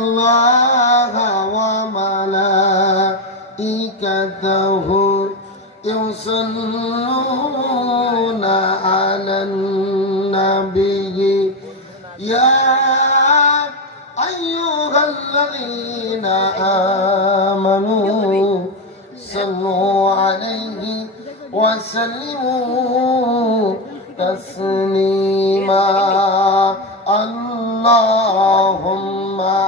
ইন্নাল্লাহা ওয়া মালাইকাতাহু ইউসাল্লুনা আলান নাবিয়্যি ইয়া আইয়ুহাল্লাযীনা আমানু সাল্লু আলাইহি ওয়া সাল্লিমু তাসলিমা আল্লাহুম্মা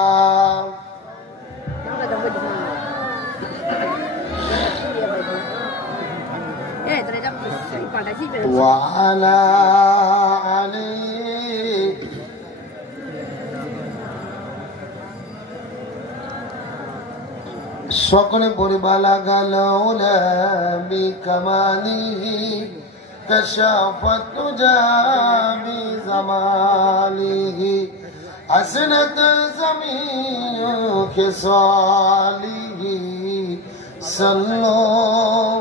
ওয়া আলা আলিহি সকলে পরিবালা গাল বিকামালিহি كشافت جامي زماله حسنت زمين خصاله صلوا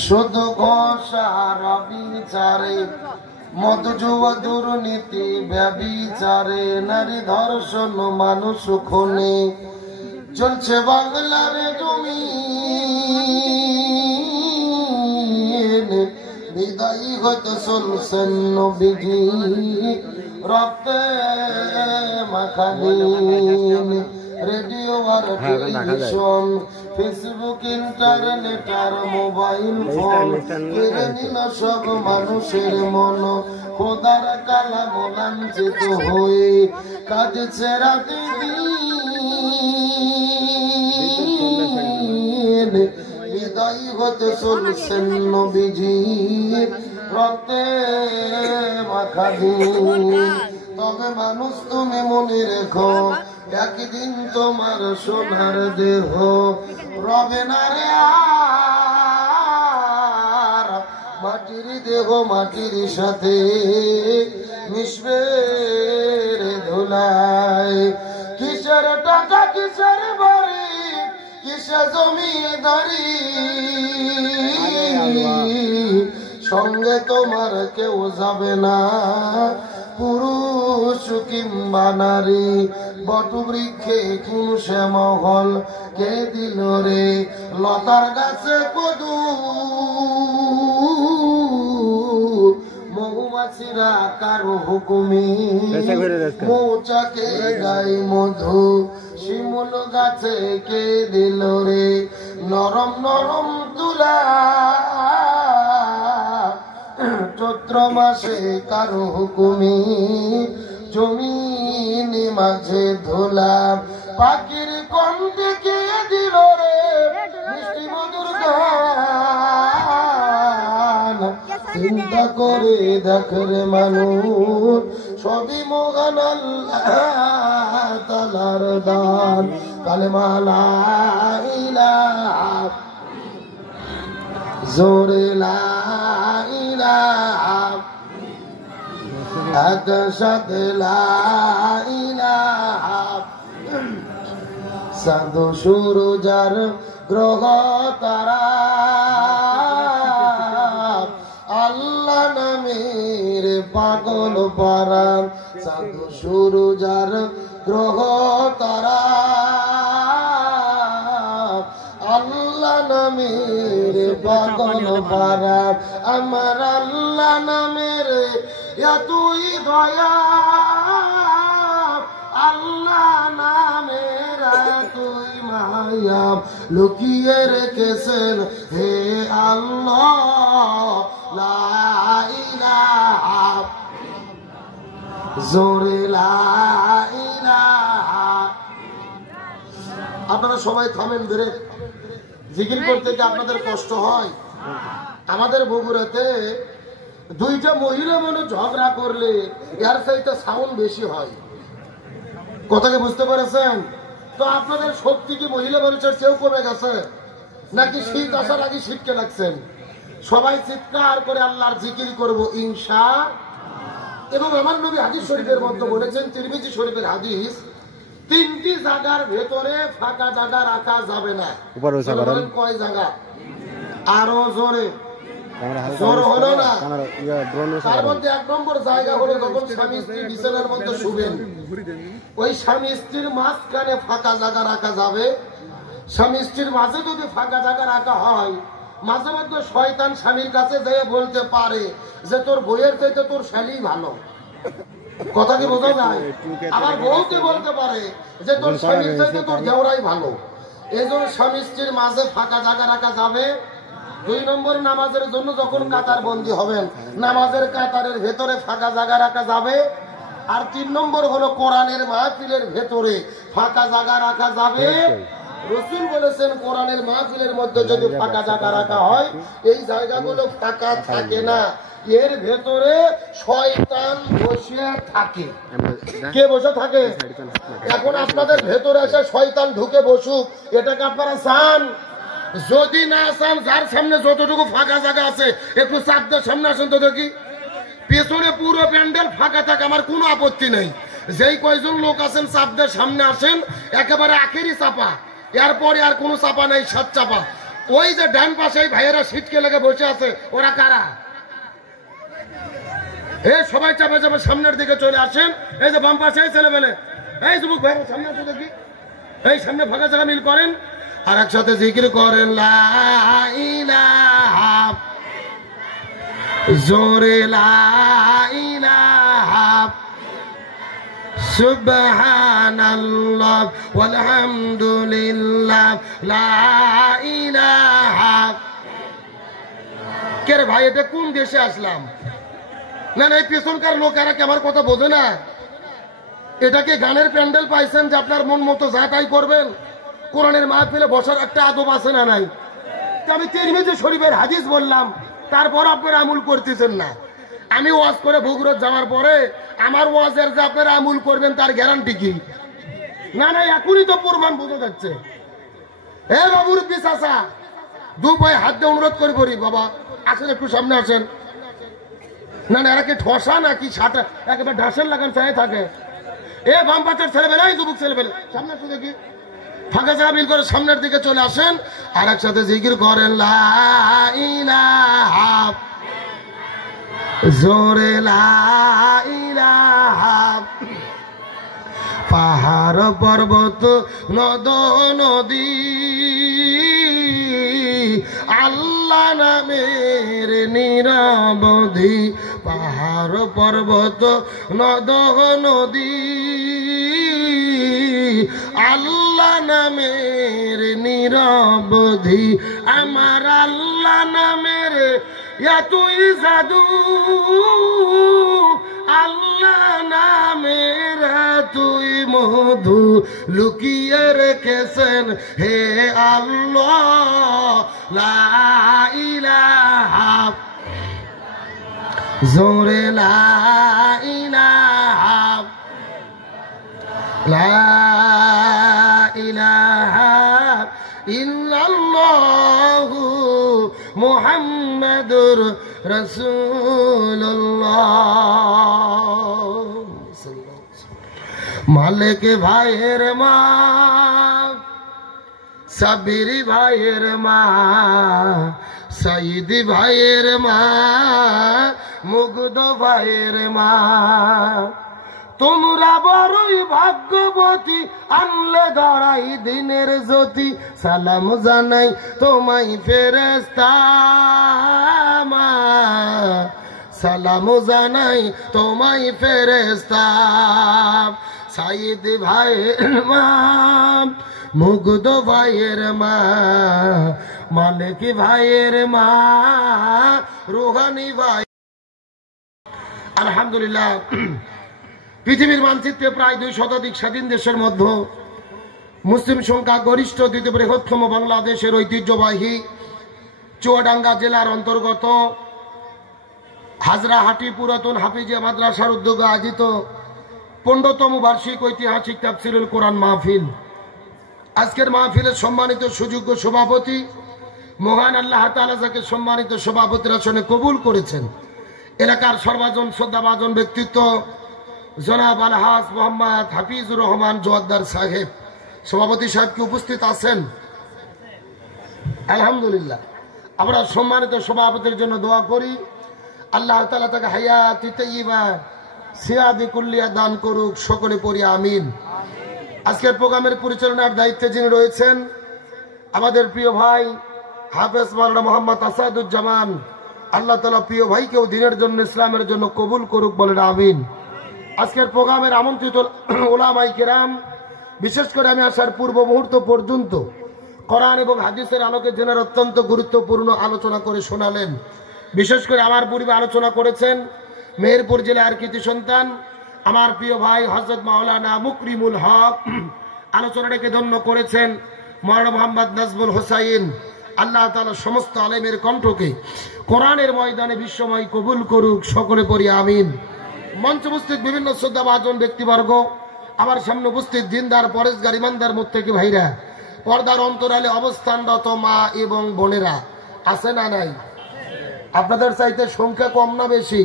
শুধু ঘোষার বিচারে মধুজুয়া দুর্নীতি ব্যভিচারে নারী ধর্ষণ মানুষ খুনে চলছে বাংলার জমি বিদায়ী হতে চলছেন নবীজি রক্তে মাখাদিন রেডিও আর টেলিভিশন ফেসবুক ইন্টারনেট আর মোবাইল ফোন কেড়ে নিল সব মানুষের মন খোদার কালাম লাঞ্ছিত হয়ে কাটছে রাতে দিন বিদায়ী হতে চলছেন নবীজি রক্তে মাখাদিন তবে মানুষ তুমি মনে রেখো একদিন তোমার সোনার দেহ রবে না রে আর মাটির দেহ মাটির সাথে মিশবে রে ধুলায় কিসের টাকা কিসের বাড়ি কিসের জমিদারি সঙ্গে তোমার কেউ যাবে না পুরুষ কিংবা নারী বটবৃক্ষে কোন শ্যামহল কে দিল রে লতার গাছে কদু মৌমাছিরা কারো হুকুমি মৌচাকে গাই মধু শিমুল গাছে কে দিল রে নরম নরম তুলা চৈত্র মাসে কারো হুকুমি জমিন মাঝে ধোলা পাখির কণ্ঠে কে দিল রে মিষ্টি মধুর গান চিন্তা করে দেখ রে মানুষ সবই মহান আল্লাহ তাআলার দান কালেমা লা ইলাহা জোরে লা ইলাহা একসাথে লা ইলাহা সাধু সূরজার গ্রহ তারা আল্লাহ নামের পাগল পারা সাধু সূরজার গ্রহ তারা আল্লাহ নামের পাগল পারা আমার আল্লাহ নামের এতই দয়া আল্লাহ নামের এতই মায়া লুকিয়ে রেখেছেন হে আল্লাহ লা ইলাহা জোরে লা ইলাহা। আপনারা সবাই থামেন ধরে জিকির করতে কি আপনাদের কষ্ট হয়? আমাদের বগুড়াতে দুইটা মহিলা মনে ঝগড়া করলে এর চাইতে সাউন্ড বেশি হয়। কথাকে বুঝতে পেরেছেন তো? আপনাদের শক্তি কি মহিলা মানুষের চেয়েও কমে গেছে নাকি শীত আসার আগে শীতকে লাগছেন? সবাই চিৎকার করে আল্লাহর জিকির করব ইনশাআল্লাহ। এবং আমার নবী হাদিস শরীফের মধ্যে বলেছেন, তিরমিজি শরীফের হাদিস, তিনটি জায়গার ভেতরে ফাঁকা জায়গা রাখা যাবে না। কয় জায়গা? আরো জোরে জোর হলো না। তার মধ্যে 1 নম্বর জায়গা হলো যখন স্বামী স্ত্রী বিছানার মধ্যে শুবেন, ওই স্বামী স্ত্রীর মাঝখানে ফাঁকা জায়গা রাখা যাবে। স্বামী স্ত্রীর মাঝে যদি ফাঁকা জায়গা রাখা হয়, মাঝে মধ্যে শয়তান স্বামীর কাছে যেয়ে বলতে পারে যে তোর বইয়ের চাইতে তোর শালী ভালো। কথা কি বোঝা যায়? আবার বউকে বলতে পারে যে তোর স্বামীর চাইতে তোর দেওরাই ভালো। এই জন্য স্বামী স্ত্রীর মাঝে ফাঁকা জায়গা রাখা যাবে। 2 নম্বর, নামাজের জন্য যখন কাতার বন্দী হবেন, নামাজের কাতারের ভেতরে ফাঁকা জায়গা রাখা যাবে। আর 3 নম্বর হলো কোরআনের মাহফিলের ভেতরে ফাঁকা জায়গা রাখা যাবে। রাসূল বলেছেন কোরআনের মাহফিলের মধ্যে যদি ফাঁকা জায়গা রাখা হয়, এই জায়গাগুলো ফাঁকা থাকে না, এর ভেতরে শয়তান বসে থাকে। কে বসে থাকে? এখন আপনাদের ভেতরে এসে শয়তান ঢুকে বসুক, এটাকে আপনারা চান? যদি না চান, যার সামনে যতটুকু ফাঁকা জায়গা আছে একটু চাপ দিয়ে সামনে আসেন তো দেখি। পেছনে পুরো প্যান্ডেল ফাঁকা থাকে, আমার কোনো আপত্তি নেই। যেই কয়জন লোক আছেন চাপ দিয়ে সামনে আসেন, একেবারে আখেরি চাপা, এরপরে আর কোনো চাপা নেই, 7 চাপা। ওই যে ডান পাশে ভাইয়েরা সিটকে লেগে বসে আছে, ওরা কারা? সবাই চাপে চাপে সামনের দিকে চলে আসেন। এই যে বাম পাশে ছেলেবেলে, এই যুবক ভাইয়েরা সামনে আসে দেখি, এই সামনে ফাঁকা জায়গা মিল করেন, আর একসাথে জিকির করেন লা ইলাহা, জোরে লা ইলাহা সুবহানাল্লাহ ওয়ালহামদুলিল্লাহ লা ইলাহা। কে রে ভাই, এটা কোন দেশে আসলাম? না না, এই পেছনকার লোকেরা কি আমার কথা বোঝে না? এটাকে গানের প্যান্ডেল পাইছেন যে আপনার মন মতো যা তাই করবেন? কোরআনের মাহফিলে বসার একটা আদব আছে না নাই? আমি তিরমিজি শরীফের হাদিস বললাম, তারপর আপনারা আমল করতেছেন না। আমি ওয়াজ করে বগুড়া যাওয়ার পরে আমার ওয়াজের যে আপনারা আমল করবেন তার গ্যারান্টি কি? না না, এখনই তো প্রমাণ বোঝা যাচ্ছে। এ বাবুর চাচা, 2 পায়ে হাত দিয়ে অনুরোধ করে পড়ি, বাবা আসেন, একটু সামনে আসেন। না না, এরা কি ঠসা নাকি সাটা একেবারে ঢাসের লাগান চাই থাকে? বাম পাশের ছেলেবেলা, যুবক ছেলেবেলা, সামনে আসতে দেখি, ফাঁকা জায়গা মিল করে সামনের দিকে চলে আসেন, আর একসাথে জিকির করেন লা ইলাহা, জোরে লা ইলাহা। পাহাড় পর্বত নদ নদী আল্লাহ নামের নিরবধি, পাহাড় পর্বত নদ নদী আল্লাহ নামের নিরবধি, আমার আল্লাহ নামের এতই জাদু, আল্লাহ নামের তুই মধু লুকিয়ে রেখেছেন হে আল্লাহ, লা ইলাহা, জোরে লা ইলাহা, লা ইলাহা ইল্লাল্লাহু মুহাম্মাদুর রাসূলুল্লাহ। মালিক ভাইয়ের মা, সাবির ভাইয়ের মা, সাইদি ভাইয়ের মা, মুগ্ধ ভাইয়ের মা, তোমরা বড়ই ভাগ্যবতী, আনলে ধরাই দিনের জ্যোতি, সালাম জানাই তোমায় ফেরেশতা, সালাম জানাই তোমায় ফেরেশতা। সাইদ ভাইয়ের মা, মুগ্ধ ভাইয়ের মা, মালিক ভাইয়ের মা, রুহানি ভাই। আলহামদুলিল্লাহ, পৃথিবীর মানচিত্রে প্রায় 2 শতাধিক স্বাধীন দেশের মধ্যে মুসলিম সংখ্যা গরিষ্ঠ 2য় বৃহত্তম বাংলাদেশের ঐতিহ্যবাহী চুয়াডাঙ্গা জেলার অন্তর্গত হাজরাহাটি পুরাতন হাফিজিয়া মাদ্রাসার উদ্যোগে আয়োজিত 15তম বার্ষিক ঐতিহাসিক তাফসীরুল কোরআন মাহফিল। আজকের মাহফিলের সম্মানিত সুযোগ্য সভাপতি, মহান আল্লাহ তাআলা যাকে সম্মানিত সভাপতির আসনে কবুল করেছেন, এলাকার সর্বজন শ্রদ্ধাভাজন ব্যক্তিত্ব জনাব আলহাজ মোহাম্মদ হাফিজুর রহমান জোয়াদ্দার সাহেব, সভাপতি সাহেব কি উপস্থিত আছেন? আলহামদুলিল্লাহ। আমরা সম্মানিত সভাপতির জন্য দোয়া করি, আল্লাহ তাআলা তাকে হায়াত তাইয়্যিবা সিয়াদি কুল্লিয়া দান করুক, সকলে পড়ি আমিন। আজকের প্রোগ্রামের পরিচালনার দায়িত্বে যিনি রয়েছেন আমাদের প্রিয় ভাই হাফেজ মাওলানা মোহাম্মদ আসাদুজ্জামান, আল্লাহ তাআলা প্রিয় ভাইকেও দিনের জন্য ইসলামের জন্য কবুল করুক, বলেন আমিন। আজকের প্রোগ্রামের আমন্ত্রিত উলামায়ে কেরাম, বিশেষ করে আমি আসার পূর্ব মুহূর্ত পর্যন্ত কোরআন এবং হাদিসের আলোকে জেনার অত্যন্ত গুরুত্বপূর্ণ আলোচনা করে শোনালেন। বিশেষ করে আমার পূর্বে আলোচনা করেছেন মেহেরপুর জেলার কৃতি সন্তান আমার প্রিয় ভাই হযরত মাওলানা মুকরিমুল হক, আলোচনাটাকে ধন্য করেছেন মাওলানা মোহাম্মদ নাজমুল হোসাইন। আল্লাহ তাআলা সমস্ত আলেমের কণ্ঠকে কোরআনের ময়দানে বিশ্বময় কবুল করুক, সকলে পড়ি আমিন। মঞ্চ উপস্থিত বিভিন্ন শ্রদ্ধাভাজন ব্যক্তিবর্গ, আমার সামনে উপস্থিত দিনদার পরেশগার ইমানদার মুত্তাকি ভাইরা, পর্দার অন্তরালে অবস্থানরত মা এবং বোনেরা, আছে না নাই? আপনাদের চাইতে সংখ্যা কম না বেশি?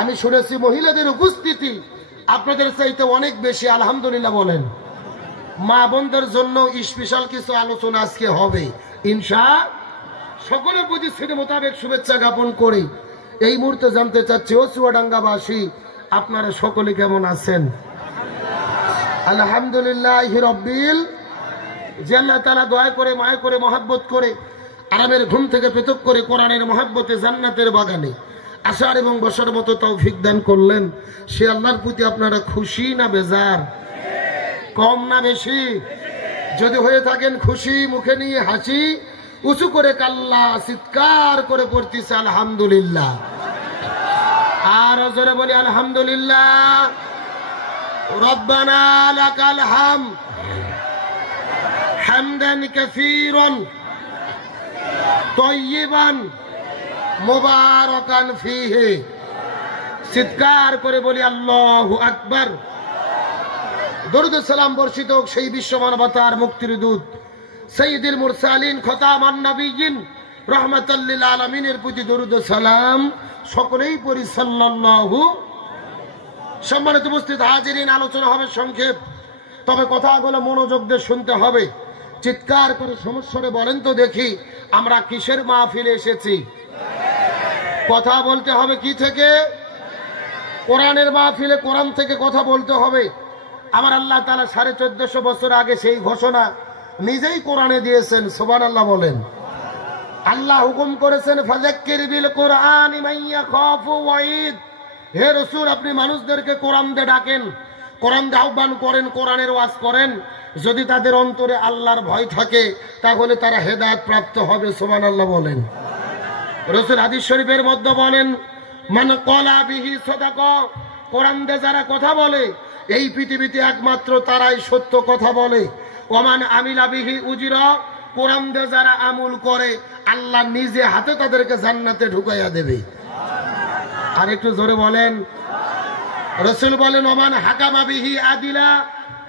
আমি শুনেছি মহিলাদের উপস্থিতি আপনাদের চাইতে অনেক বেশি, আলহামদুলিল্লাহ বলেন। মা বোনদের জন্য স্পেশাল কিছু আলোচনা আজকে হবে ইনশাআল্লাহ। সকলের প্রতি সেটা মোতাবেক শুভেচ্ছা জ্ঞাপন করে এই মুহূর্তে জানতে চাচ্ছি, ও চুয়াডাঙ্গাবাসী আপনারা সকলে কেমন আছেন? আলহামদুলিল্লাহি রাব্বিল। যে আল্লাহ তাআলা দয়া করে, মায়া করে, মহব্বত করে, আরামের ঘুম থেকে পৃথক করে কোরআনের মহব্বতে জান্নাতের বাগানে আসার এবং বসার মতো তৌফিক দান করলেন, সে আল্লাহর প্রতি আপনারা খুশি না বেজার? কম না বেশি? যদি হয়ে থাকেন খুশি, মুখে নিয়ে হাসি উঁচু করে কাল্লা চিৎকার করে পড়তেছে আলহামদুলিল্লাহ। আর জোরে বলি আলহামদুলিল্লাহ। রব্বানা লাকাল হামদ হামদান কাসীরান তাইয়্যিবান মুবারাকান ফীহি। চিৎকার করে বলি আল্লাহু আকবার। দরুদ সালাম বর্ষিত হোক সেই বিশ্ব মানবতার মুক্তির দূত সাইয়্যিদুল মুরসালিন খতামান নবিয়্যিন রাহমাতাল লিল আলামিনের প্রতি দরুদ সালাম সকলেই পড়ি সাল্লাল্লাহু। সম্মানিত উপস্থিত হাজিরিন, আলোচনা হবে সংক্ষেপ, তবে কথাগুলো মনোযোগ দিয়ে শুনতে হবে। চিৎকার করে সমস্যারে বলেন তো দেখি, আমরা কিসের মাহফিলে এসেছি? কথা বলতে হবে কি থেকে? কোরআনের মাহফিলে কোরআন থেকে কথা বলতে হবে। আমার আল্লাহ তাআলা 1450 বছর আগে সেই ঘোষণা নিজেই কোরআনে দিয়েছেন, সুবহানাল্লাহ বলেন। আল্লাহ হুকুম করেছেন ফাযাক্কির বিল কোরআনি মান ইয়াখাফু ওয়াঈদ। হে রাসূল, আপনি মানুষদেরকে কোরআন দিয়ে ডাকেন, কোরআন দিয়ে আহ্বান করেন, কোরআনের ওয়াজ করেন। যদি তাদের অন্তরে আল্লাহর ভয় থাকে তাহলে তারা হেদায়েত প্রাপ্ত হবে, সুবহানাল্লাহ বলেন। রাসূল হাদিস শরীফের মধ্যে বলেন মান ক্বালা বিহি সাদাকা। কোরআন দিয়ে যারা কথা বলে এই পৃথিবীতে একমাত্র তারাই সত্য কথা বলে। ওমান আমিলা বিহি উজরা। কোরআন দিয়ে যারা আমল করে আল্লাহ নিজে হাতে তাদেরকে জান্নাতে ঢুকাইয়া দেবে। আর একটু জোরে বলেন। রাসূল বলেন ওমান হাকামা বিহি আদিলা।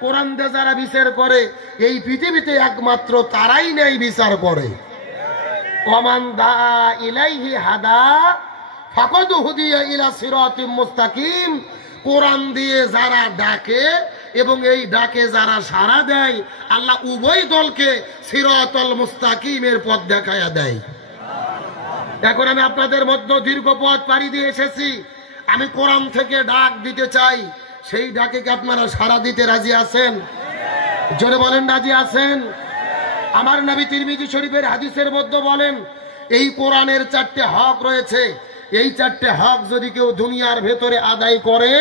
কোরআন দিয়ে যারা বিচার করে এই পৃথিবীতে একমাত্র তারাই ন্যায় বিচার করে। ওমান দা ইলাইহি হাদা ফাকাদ হুদিয়া ইলা সিরাতিম মুস্তাকিম। কোরআন দিয়ে যারা ডাকে এবং এই ডাকে যারা সাড়া দেয় আল্লাহ উভয় দলকে সিরাতুল মুস্তাকিমের পথ দেখায়া দেয়। এখন আমি আপনাদের মধ্যে দীর্ঘ পথ পাড়ি দিয়ে এসেছি, আমি কোরআন থেকে ডাক দিতে চাই। সেই ডাকে কি আপনারা সাড়া দিতে রাজি আছেন? জোরে বলেন, রাজি আছেন? আমার নবী তিরমিজি শরীফের হাদিসের মধ্যে বলেন এই কোরআনের 4টে হক রয়েছে। এই 4টে হক যদি কেউ দুনিয়ার ভেতরে আদায় করে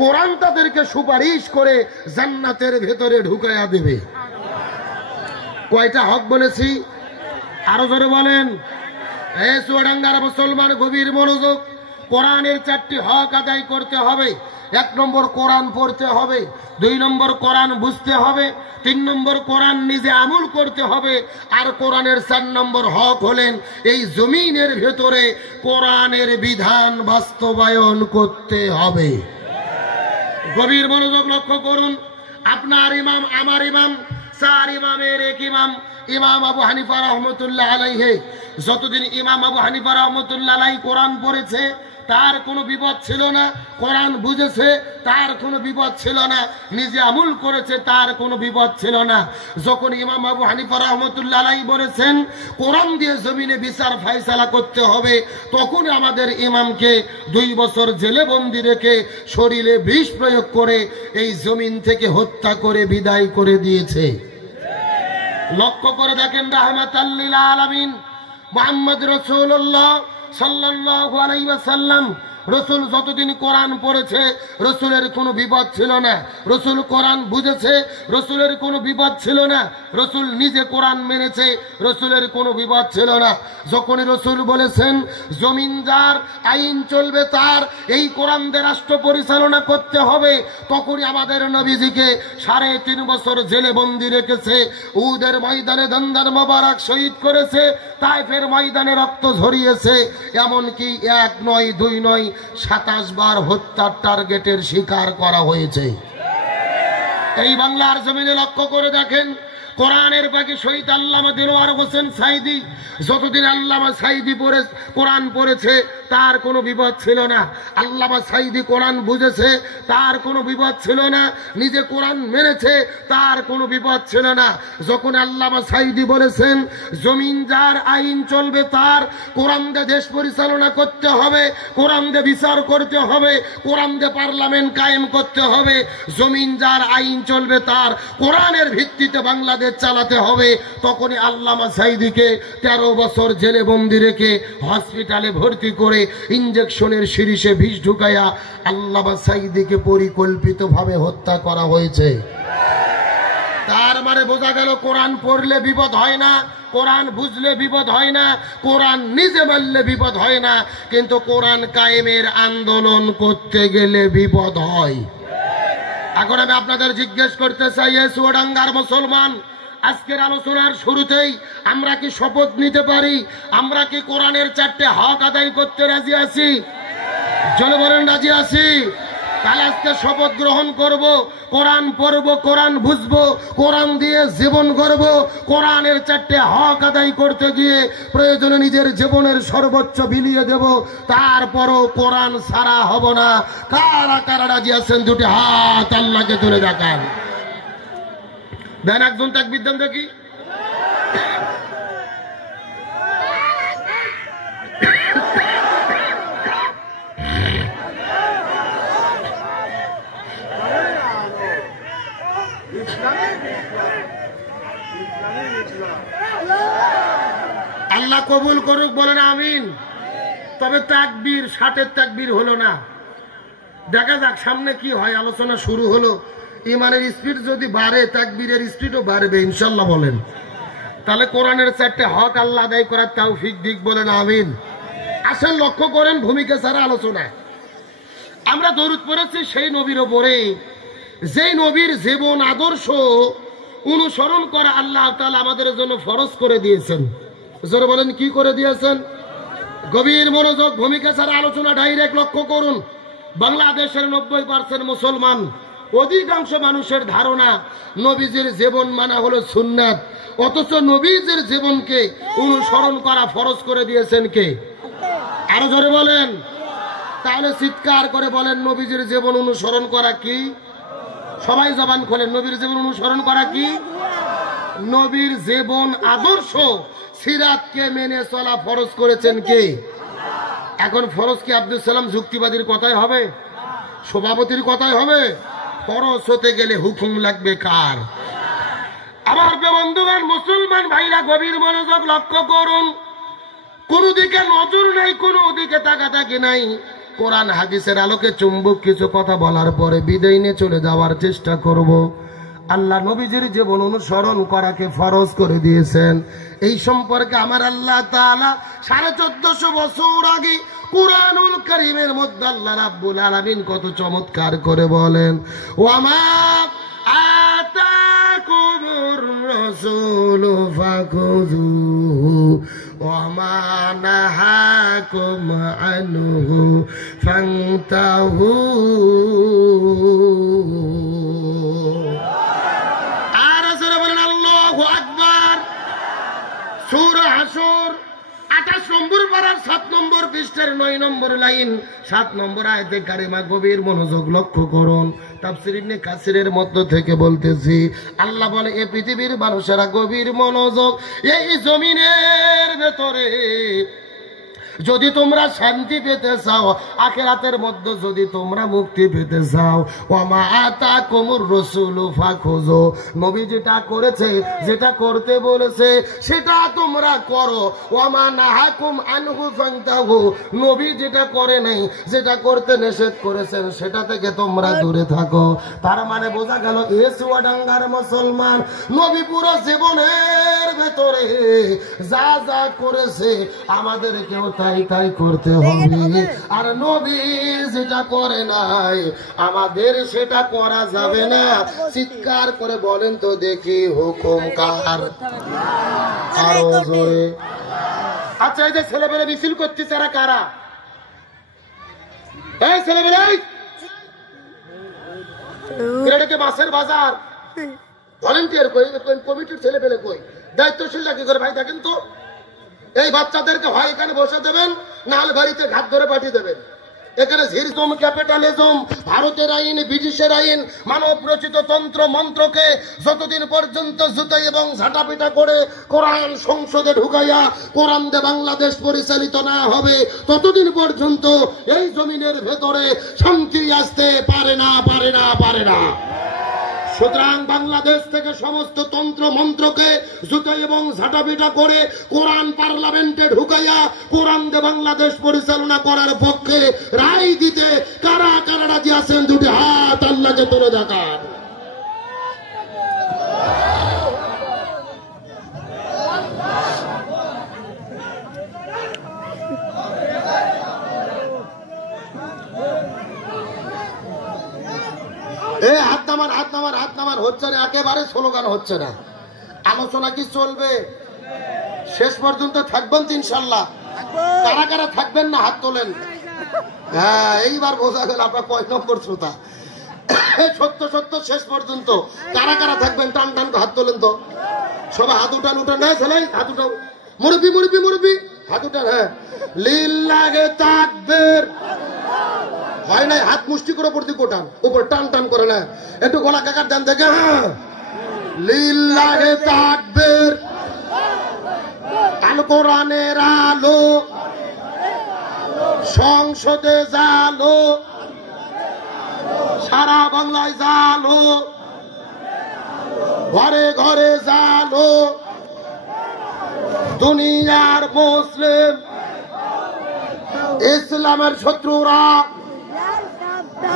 কোরআন তাদেরকে সুপারিশ করে জান্নাতের ভেতরে ঢুকাইয়া দেবে। কয়টা হক বলেছি? আরো জোরে বলেন। এই চুয়াডাঙ্গার মুসলমান গভীর মনোযোগ। কোরআনের 4টি হক আদায় করতে হবে। 1 নম্বর কোরআন পড়তে হবে, 2 নম্বর কোরআন বুঝতে হবে, 3 নম্বর কোরআন নিজে আমল করতে হবে, আর কোরআনের 4 নম্বর হক হলেন এই জমিনের ভেতরে কোরআনের বিধান বাস্তবায়ন করতে হবে। গভীর মনোযোগ লক্ষ্য করুন। আপনার ইমাম, আমার ইমাম, 4 ইমামের এক ইমাম, ইমাম আবু হানিফা রহমতুল্লাহ আলাইহি। যতদিন ইমাম আবু হানিফা রহমতুল্লাহ আলাইহি কোরআন পড়েছে তার কোনো বিপদ ছিল না, কোরআন বুঝেছে তার কোনো বিপদ ছিল না, নিজে আমল করেছে তার কোনো বিপদ ছিল না। যখন ইমাম আবু হানিফা রাহমাতুল্লাহ আলাইহি বলেছেন কোরআন দিয়ে জমিনে বিচার ফায়সালা করতে হবে, তখন আমাদের ইমামকে 2 বছর জেলে বন্দি রেখে শরীরে বিষ প্রয়োগ করে এই জমিন থেকে হত্যা করে বিদায় করে দিয়েছে। লক্ষ্য করে দেখেন, রাহমাতাল লিল আলামিন মুহাম্মদ রাসূলুল্লাহ সাল্লাল্লাহু আলাইহি ওয়াসাল্লাম, রসুল যতদিন কোরআন পড়েছে রসুলের কোনো বিপদ ছিল না, রসুল কোরআন বুঝেছে রসুলের কোনো বিপদ ছিল না, রসুল নিজে কোরআন মেনেছে রসুলের কোনো বিপদ ছিল না। যখনই রসুল বলেছেন জমিনদার আইন চলবে তার, এই কোরআন দিয়ে রাষ্ট্র পরিচালনা করতে হবে, তখনই আমাদের নবীজিকে 3.5 বছর জেলে বন্দি রেখেছে। উহুদের ময়দানে দন্দার মোবারক শহীদ করেছে, তায়েফের ময়দানে রক্ত ঝরিয়েছে, এমনকি 1 নয় 2 নয় 27 বার হত্যার টার্গেটের শিকার করা হয়েছে। এই বাংলার জমিনে লক্ষ্য করে দেখেন, কোরআনের বাকি শহীদ আল্লামা দিলওয়ার হোসেন সাইদি, যতদিন আল্লামা সাইদি কোরআন পড়েছে তার কোনো বিপদ ছিল না, আল্লামা সাইদি কোরআন বুঝেছে তার কোনো বিপদ ছিল না, নিজে কোরআন মেনেছে তার কোনো বিপদ ছিল না। যখন আল্লামা সাইদি বলেছেন জমিন যার আইন চলবে তার, কোরআন দিয়ে দেশ পরিচালনা করতে হবে, কোরআন দিয়ে বিচার করতে হবে, কোরআন দিয়ে পার্লামেন্ট কায়েম করতে হবে, জমিন যার আইন চলবে তার, কোরআনের ভিত্তিতে বাংলাদেশ চালাতে হবে, তখনই আল্লামা সাইদিকে 13 বছর জেলে বন্দি রেখে হসপিটালে ভর্তি করে ইনজেকশনের শিরিষে বিষ ঢুকাইয়া আল্লামা সাইদিকে পরিকল্পিতভাবে হত্যা করা হয়েছে। তার মানে বোঝা গেল কোরআন পড়লে বিপদ হয় না, কোরআন বুঝলে বিপদ হয় না, কোরআন নিজে মানলে বিপদ হয় না, কিন্তু কোরআন কায়েমের আন্দোলন করতে গেলে বিপদ হয়। এখন আমি আপনাদের জিজ্ঞেস করতে চাই, চুয়াডাঙ্গার মুসলমান, আজকের আলোচনার শুরুতেই আমরা কি শপথ নিতে পারি, আমরা কি কোরআনের 4টে হক আদায় করতে রাজি আছি? জোরে বলেন রাজি আছি? তাহলে আজকে শপথ গ্রহণ করব, কোরআন পড়ব, কোরআন বুঝবো, কোরআন দিয়ে জীবন গড়ব, কোরআনের 4টে হক আদায় করতে গিয়ে প্রয়োজনে নিজের জীবনের সর্বোচ্চ বিলিয়ে দেব, তারপরও কোরআন ছাড়া হব না। কারা কারা রাজি আছেন? 2টি হাত আল্লাহকে তুলে দেখান। দেন একজন তাকবীর দেন দেখি। আল্লাহ কবুল করুক, বলেন আমিন। তবে তাকবীর 60-এর তাকবীর হলো না, দেখা যাক সামনে কি হয়। আলোচনা শুরু হলো, ইমানের স্পিড যদি বাড়ে তাকবীরের স্পিডও বাড়বে ইনশাল্লাহ, বলেন। তাহলে কোরআনের 4টে হক আল্লাহ আদায় করার তৌফিক দিক, বলেন আমিন। আসল লক্ষ্য করেন ভূমিকা ছাড়া আলোচনা। আমরা দরুদ পড়েছি সেই নবীর ওপরে, যেই নবীর জীবন আদর্শ অনুসরণ করা আল্লাহ তাআলা আমাদের জন্য ফরজ করে দিয়েছেন। জোরে বলেন কি করে দিয়েছেন? গভীর মনোযোগ, ভূমিকা ছাড়া আলোচনা ডাইরেক্ট লক্ষ্য করুন। বাংলাদেশের 90% মুসলমান, অধিকাংশ মানুষের ধারণা নবীজির জীবন মানা হলো সুন্নাত, অথচ নবীজির জীবনকে অনুসরণ করা ফরজ করে দিয়েছেন কে? আরো জোরে বলেন। তাহলে চিৎকার করে বলেন নবীজির জীবন অনুসরণ করা কি? সবাই জবান খোলেন, নবীর জীবন অনুসরণ করা কি? নবীর জীবন আদর্শ সিরাতকে মেনে চলা ফরজ করেছেন কে? এখন ফরজ কি আব্দুল সালাম যুক্তিবাদীর কথাই হবে? সভাপতির কথাই হবে? ফরজ হতে গেলে হুকুম লাগবে কার? আমার বন্ধুগণ, মুসলমান ভাইরা গভীর মনোযোগ লক্ষ্য করুন। কোন দিকে নজর নাই, কোন দিকে তাকাতাকি নাই। কোরআন হাদিসের আলোকে চুম্বক কিছু কথা বলার পরে বিদায় নিয়ে চলে যাওয়ার চেষ্টা করব। আল্লাহ নবীজির জীবন অনুসরণ করাকে ফরজ করে দিয়েছেন। এই সম্পর্কে আমার আল্লাহ তাআলা 1450 বছর আগে কুরআনুল কারীমের মধ্যে আল্লাহ রাব্বুল আলামিন কত চমৎকার করে বলেন, ওয়ামা আতাকুমুর রাসূলু ফাখুযুহু ওয়ামা নাহাকুম আনহু ফান্তাহু। আর যারা বলেন আল্লাহু আকবার। সূরা হাসর 28 নম্বর পারার 7 নম্বর পৃষ্ঠার 9 নম্বর লাইন 7 নম্বর আয়াতে কারিমা গভীর মনোযোগ লক্ষ্য করুন। তাফসীর ইবনে কাসিরের মধ্য থেকে বলতেছি, আল্লাহ বলে এই পৃথিবীর মানুষেরা গভীর মনোযোগ, এই জমিনের ভেতরে যদি তোমরা শান্তি পেতে চাও, আখিরাতের মধ্যে যদি তোমরা মুক্তি পেতে চাও, ওয়া আতাকুমুর রাসূলু ফাখুযু, নবী যেটা করেছে, যেটা করতে বলেছে সেটা তোমরা করো। ওয়া নাহাকুম আনহু ফান্তাহু, নবী যেটা করে নাই, যেটা করতে নিষেধ করেছেন সেটা থেকে তোমরা দূরে থাকো। তার মানে বোঝা গেল এ চুয়াডাঙ্গার মুসলমান নবী পুরো জীবনের ভেতরে যা যা করেছে আমাদেরকেও তাই তাই করতে হবে। আর নবী যেটা করে নাই আমাদের সেটা করা যাবে না। চিৎকার করে বলেন তো দেখি হুকুম কার? আরো জোরে। আচ্ছা, এই যে ছেলেবেলে মিছিল করতেছে এরা কারা? এই ছেলেবেলে, এটাকে মাছের বাজার ভলেন্টিয়ার কই, কমিটির ছেলেবেলে কই, দায়িত্বশীল নাকি করে ভাই দেখেন তো। এই বাচ্চাদেরকে হয় এখানে বসে দেবেন, না হলে বাড়িতে ঘাট ধরে পাঠিয়ে দেবেন। এখানে ঝিরজম, ক্যাপিটালিজম, ভারতের আইন, ব্রিটিশের আইন, মানব রচিত তন্ত্র মন্ত্রকে যতদিন পর্যন্ত জুতাই এবং ঝাঁটাপিটা করে কোরআন সংসদে ঢুকাইয়া কোরআন দে বাংলাদেশ পরিচালিত না হবে, ততদিন পর্যন্ত এই জমিনের ভেতরে শান্তি আসতে পারে না, পারে না, পারে না। সুতরাং বাংলাদেশ থেকে সমস্ত তন্ত্র মন্ত্রকে জুতাই এবং ঝাঁটাপিটা করে কোরআন পার্লামেন্টে ঢুকাইয়া কোরআন দে বাংলাদেশ পরিচালনা করার পক্ষে রায় দিতে কারা কারা রাজি আছেন? দুটি হাত আল্লাহকে তুলে দেখান। হাত নামান, হাত নামান, হাত নামান। হচ্ছে না, একেবারে স্লোগান হচ্ছে না। আলোচনা কি চলবে? শেষ পর্যন্ত থাকবেন তো ইনশাল্লাহ? কারা কারা থাকবেন না হাত তোলেন। হ্যাঁ, এইবার বোঝা গেল আপনার কয় নম্বর শ্রোতা। সত্য সত্য শেষ পর্যন্ত কারা কারা থাকবেন? টান টান হাত তোলেন তো সবাই। হাত উঠান, উঠান। হ্যাঁ ছেলে, হাত উঠাও। মুরব্বি, মুরব্বি, মুরব্বি, হাত উঠান। হ্যাঁ, লিল্লাহে তাকবীর। হয় নাই, হাত মুষ্টি করে উপর দিকে ওঠান, উপর টান টান করে না, একটু গলা কাকার দেন দেখে। হ্যাঁ, লিল্লাহে তাকবীর। আল কোরআনের আলো সংসদে জালো, সারা বাংলায় জালো, ঘরে ঘরে জালো, দুনিয়ার মুসলিম ইসলামের শত্রুরা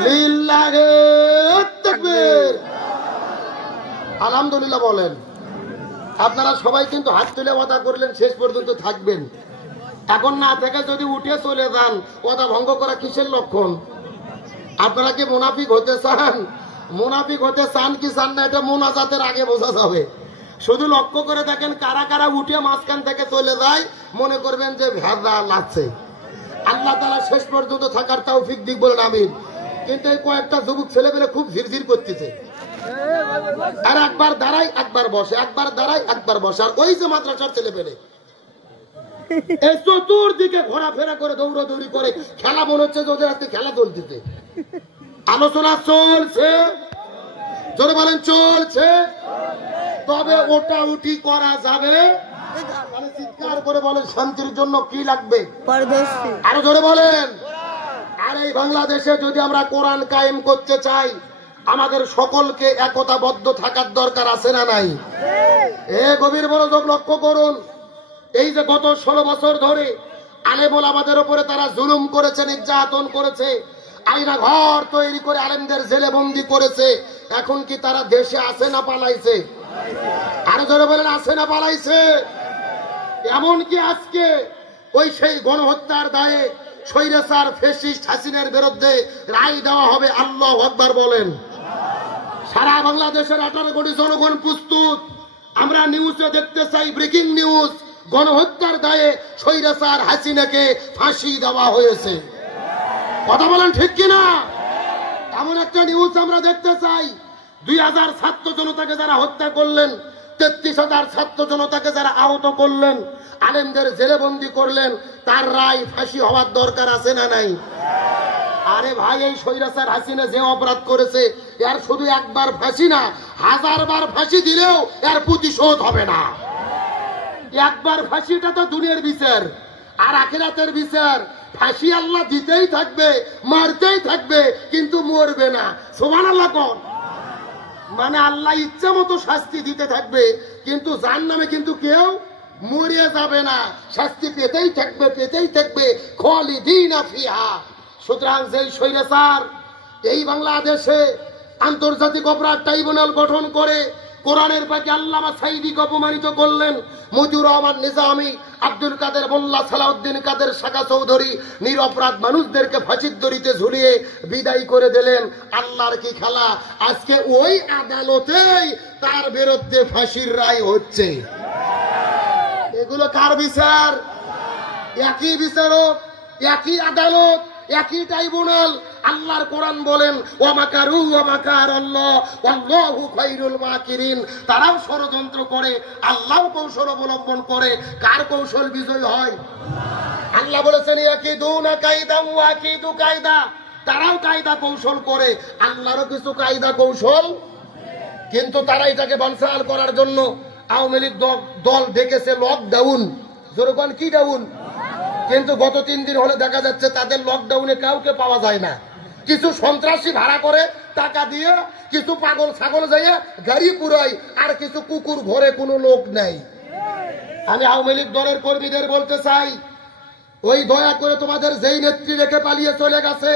লিল্লাহে তাকবীর। আলহামদুলিল্লাহ বলেন। আপনারা সবাই কিন্তু হাত তুলে ওয়াদা করলেন শেষ পর্যন্ত থাকবেন। এখন না থেকে যদি উঠে চলে যান, ওয়াদা ভঙ্গ করা কিসের লক্ষণ? আপনারা কি মুনাফিক হতে চান? মুনাফিক হতে চান কি চান না, এটা মুনাজাতের আগে বোঝা যাবে। শুধু লক্ষ্য করে দেখেন কারা কারা উঠে মাঝখান থেকে চলে যায়, মনে করবেন যে ভেজাল আছে। আল্লাহ তাআলা শেষ পর্যন্ত থাকার তৌফিক দিক বলেন আমিন। কিন্তু এই কয়েকটা যুবক ছেলেমেলে খুব ঝিরঝির করতেছে, আর একবার দাঁড়াই একবার বসে, একবার দাঁড়াই একবার বসে। আর ওই যে মাদ্রাসার ছেলেমেলে এই চতুর্দিকে ঘোরাফেরা করে দৌড়াদৌড়ি করে, খেলা মনে হচ্ছে যে ওদের আজকে খেলা চলতেছে। আলোচনা চলছে, জোরে বলেন চলছে। তবে ওটা উঠি করা যাবে। চিৎকার করে বলেন শান্তির জন্য কি লাগবে? আরো জোরে বলেন। আর এই বাংলাদেশে যদি আমরা কোরআন কায়েম করতে চাই, আমাদের সকলকে একতাবদ্ধ থাকার দরকার আছে না নাই? এ গভীর মনোযোগ লক্ষ্য করুন। এই যে গত 16 বছর ধরে আলেম ওলামাদের উপরে তারা জুলুম করেছে, নির্যাতন করেছে, আয়না ঘর তৈরি করে আলেমদের জেলে বন্দী করেছে। এখন কি তারা দেশে আছে না পালাইছে? আরো জোরে বলেন, আছে না পালাইছে? এমনকি আজকে ওই সেই গণহত্যার দায়ে স্বৈরাচার ফ্যাসিস্ট হাসিনার বিরুদ্ধে রায় দেওয়া হবে। আল্লাহু আকবার বলেন। সারা বাংলাদেশের 18 কোটি জনগণ প্রস্তুত। আমরা নিউজে দেখতে চাই, ব্রেকিং নিউজ, গণহত্যার দায়ে স্বৈরাচার হাসিনাকে ফাঁসি দেওয়া হয়েছে। কথা বলেন ঠিক কিনা? এমন একটা নিউজ আমরা দেখতে চাই, 2000 ছাত্র জনতাকে যারা হত্যা করলেন 33,000 ছাত্র জনতাকে যারা আহত করলেন, আলেমদের জেলেবন্দি করলেন, তার রায় ফাঁসি হওয়ার দরকার আছে না নাই? আরে ভাই, এই স্বৈরাচার হাসিনা যে অপরাধ করেছে, এর শুধু একবার ফাঁসি না, 1000 বার ফাঁসি দিলেও এর প্রতিশোধ হবে না। একবার ফাঁসিটা তো দুনিয়ার বিচার, আর আখিরাতের বিচার। ফাঁসি আল্লাহ দিতেই থাকবে, মারতেই থাকবে, কিন্তু মরবে না। সুবহানাল্লাহ কোন? মানে আল্লাহ ইচ্ছা মতো শাস্তি দিতে থাকবে, কিন্তু জাহান্নামে কিন্তু কেউ মরে যাবে না, শাস্তি পেতেই থাকবে, পেতেই থাকবে, খালিদিনা ফিহা। সুতরাং যেই স্বৈরাচার এই বাংলাদেশে আন্তর্জাতিক অপরাধ ট্রাইব্যুনাল গঠন করে কোরআনের পাকে আল্লামা সাঈদীকে অপমানিত করলেন, মতিউর রহমান নিজামী, আব্দুল কাদের মোল্লা, সালাউদ্দিন কাদের, শাকা চৌধুরী নিরপরাধ মানুষদেরকে ফাঁসির দড়িতে ঝুলিয়ে বিদায় করে দিলেন। আল্লাহর কি খেলা! আজকে ওই আদালতেই তার বিরুদ্ধে ফাঁসির রায় হচ্ছে। এগুলো কার বিচার? একই বিচারক, একই আদালত, একই ট্রাইব্যুনাল। আল্লাহর কোরআন বলেন, ওয়া মাকারু ওয়া মাকারাল্লাহ ওয়াল্লাহু খায়রুল মাকিরিন। তারাও ষড়যন্ত্র করে, আল্লাহও কৌশল অবলম্বন করে। কার কৌশল বিজয় হয়? আল্লাহ বলেছেন, ইয়াকিদুনা কায়দাম ওয়া আকিদু কায়দা। তারাও কায়দা কৌশল করে, আল্লাহরও কিছু কায়দা কৌশল। কিন্তু তারা এটাকে বানচাল করার জন্য আওয়ামী লীগ দল ডেকেছে লকডাউন। যেরকম কি ডাউন? কিন্তু গত 3 দিন হলে দেখা যাচ্ছে তাদের লকডাউনে কাউকে পাওয়া যায় না। কিছু সন্ত্রাসী ভাড়া করে টাকা দিয়ে, কিছু পাগল ছাগল যাইয়া গাড়ি পুরাই, আর কিছু কুকুর ঘরে কোনো লোক নাই। আমি আওয়ামী লীগ দলের কর্মীদের বলতে চাই, ওই দয়া করে তোমাদের যেই নেত্রী রেখে পালিয়ে চলে গেছে,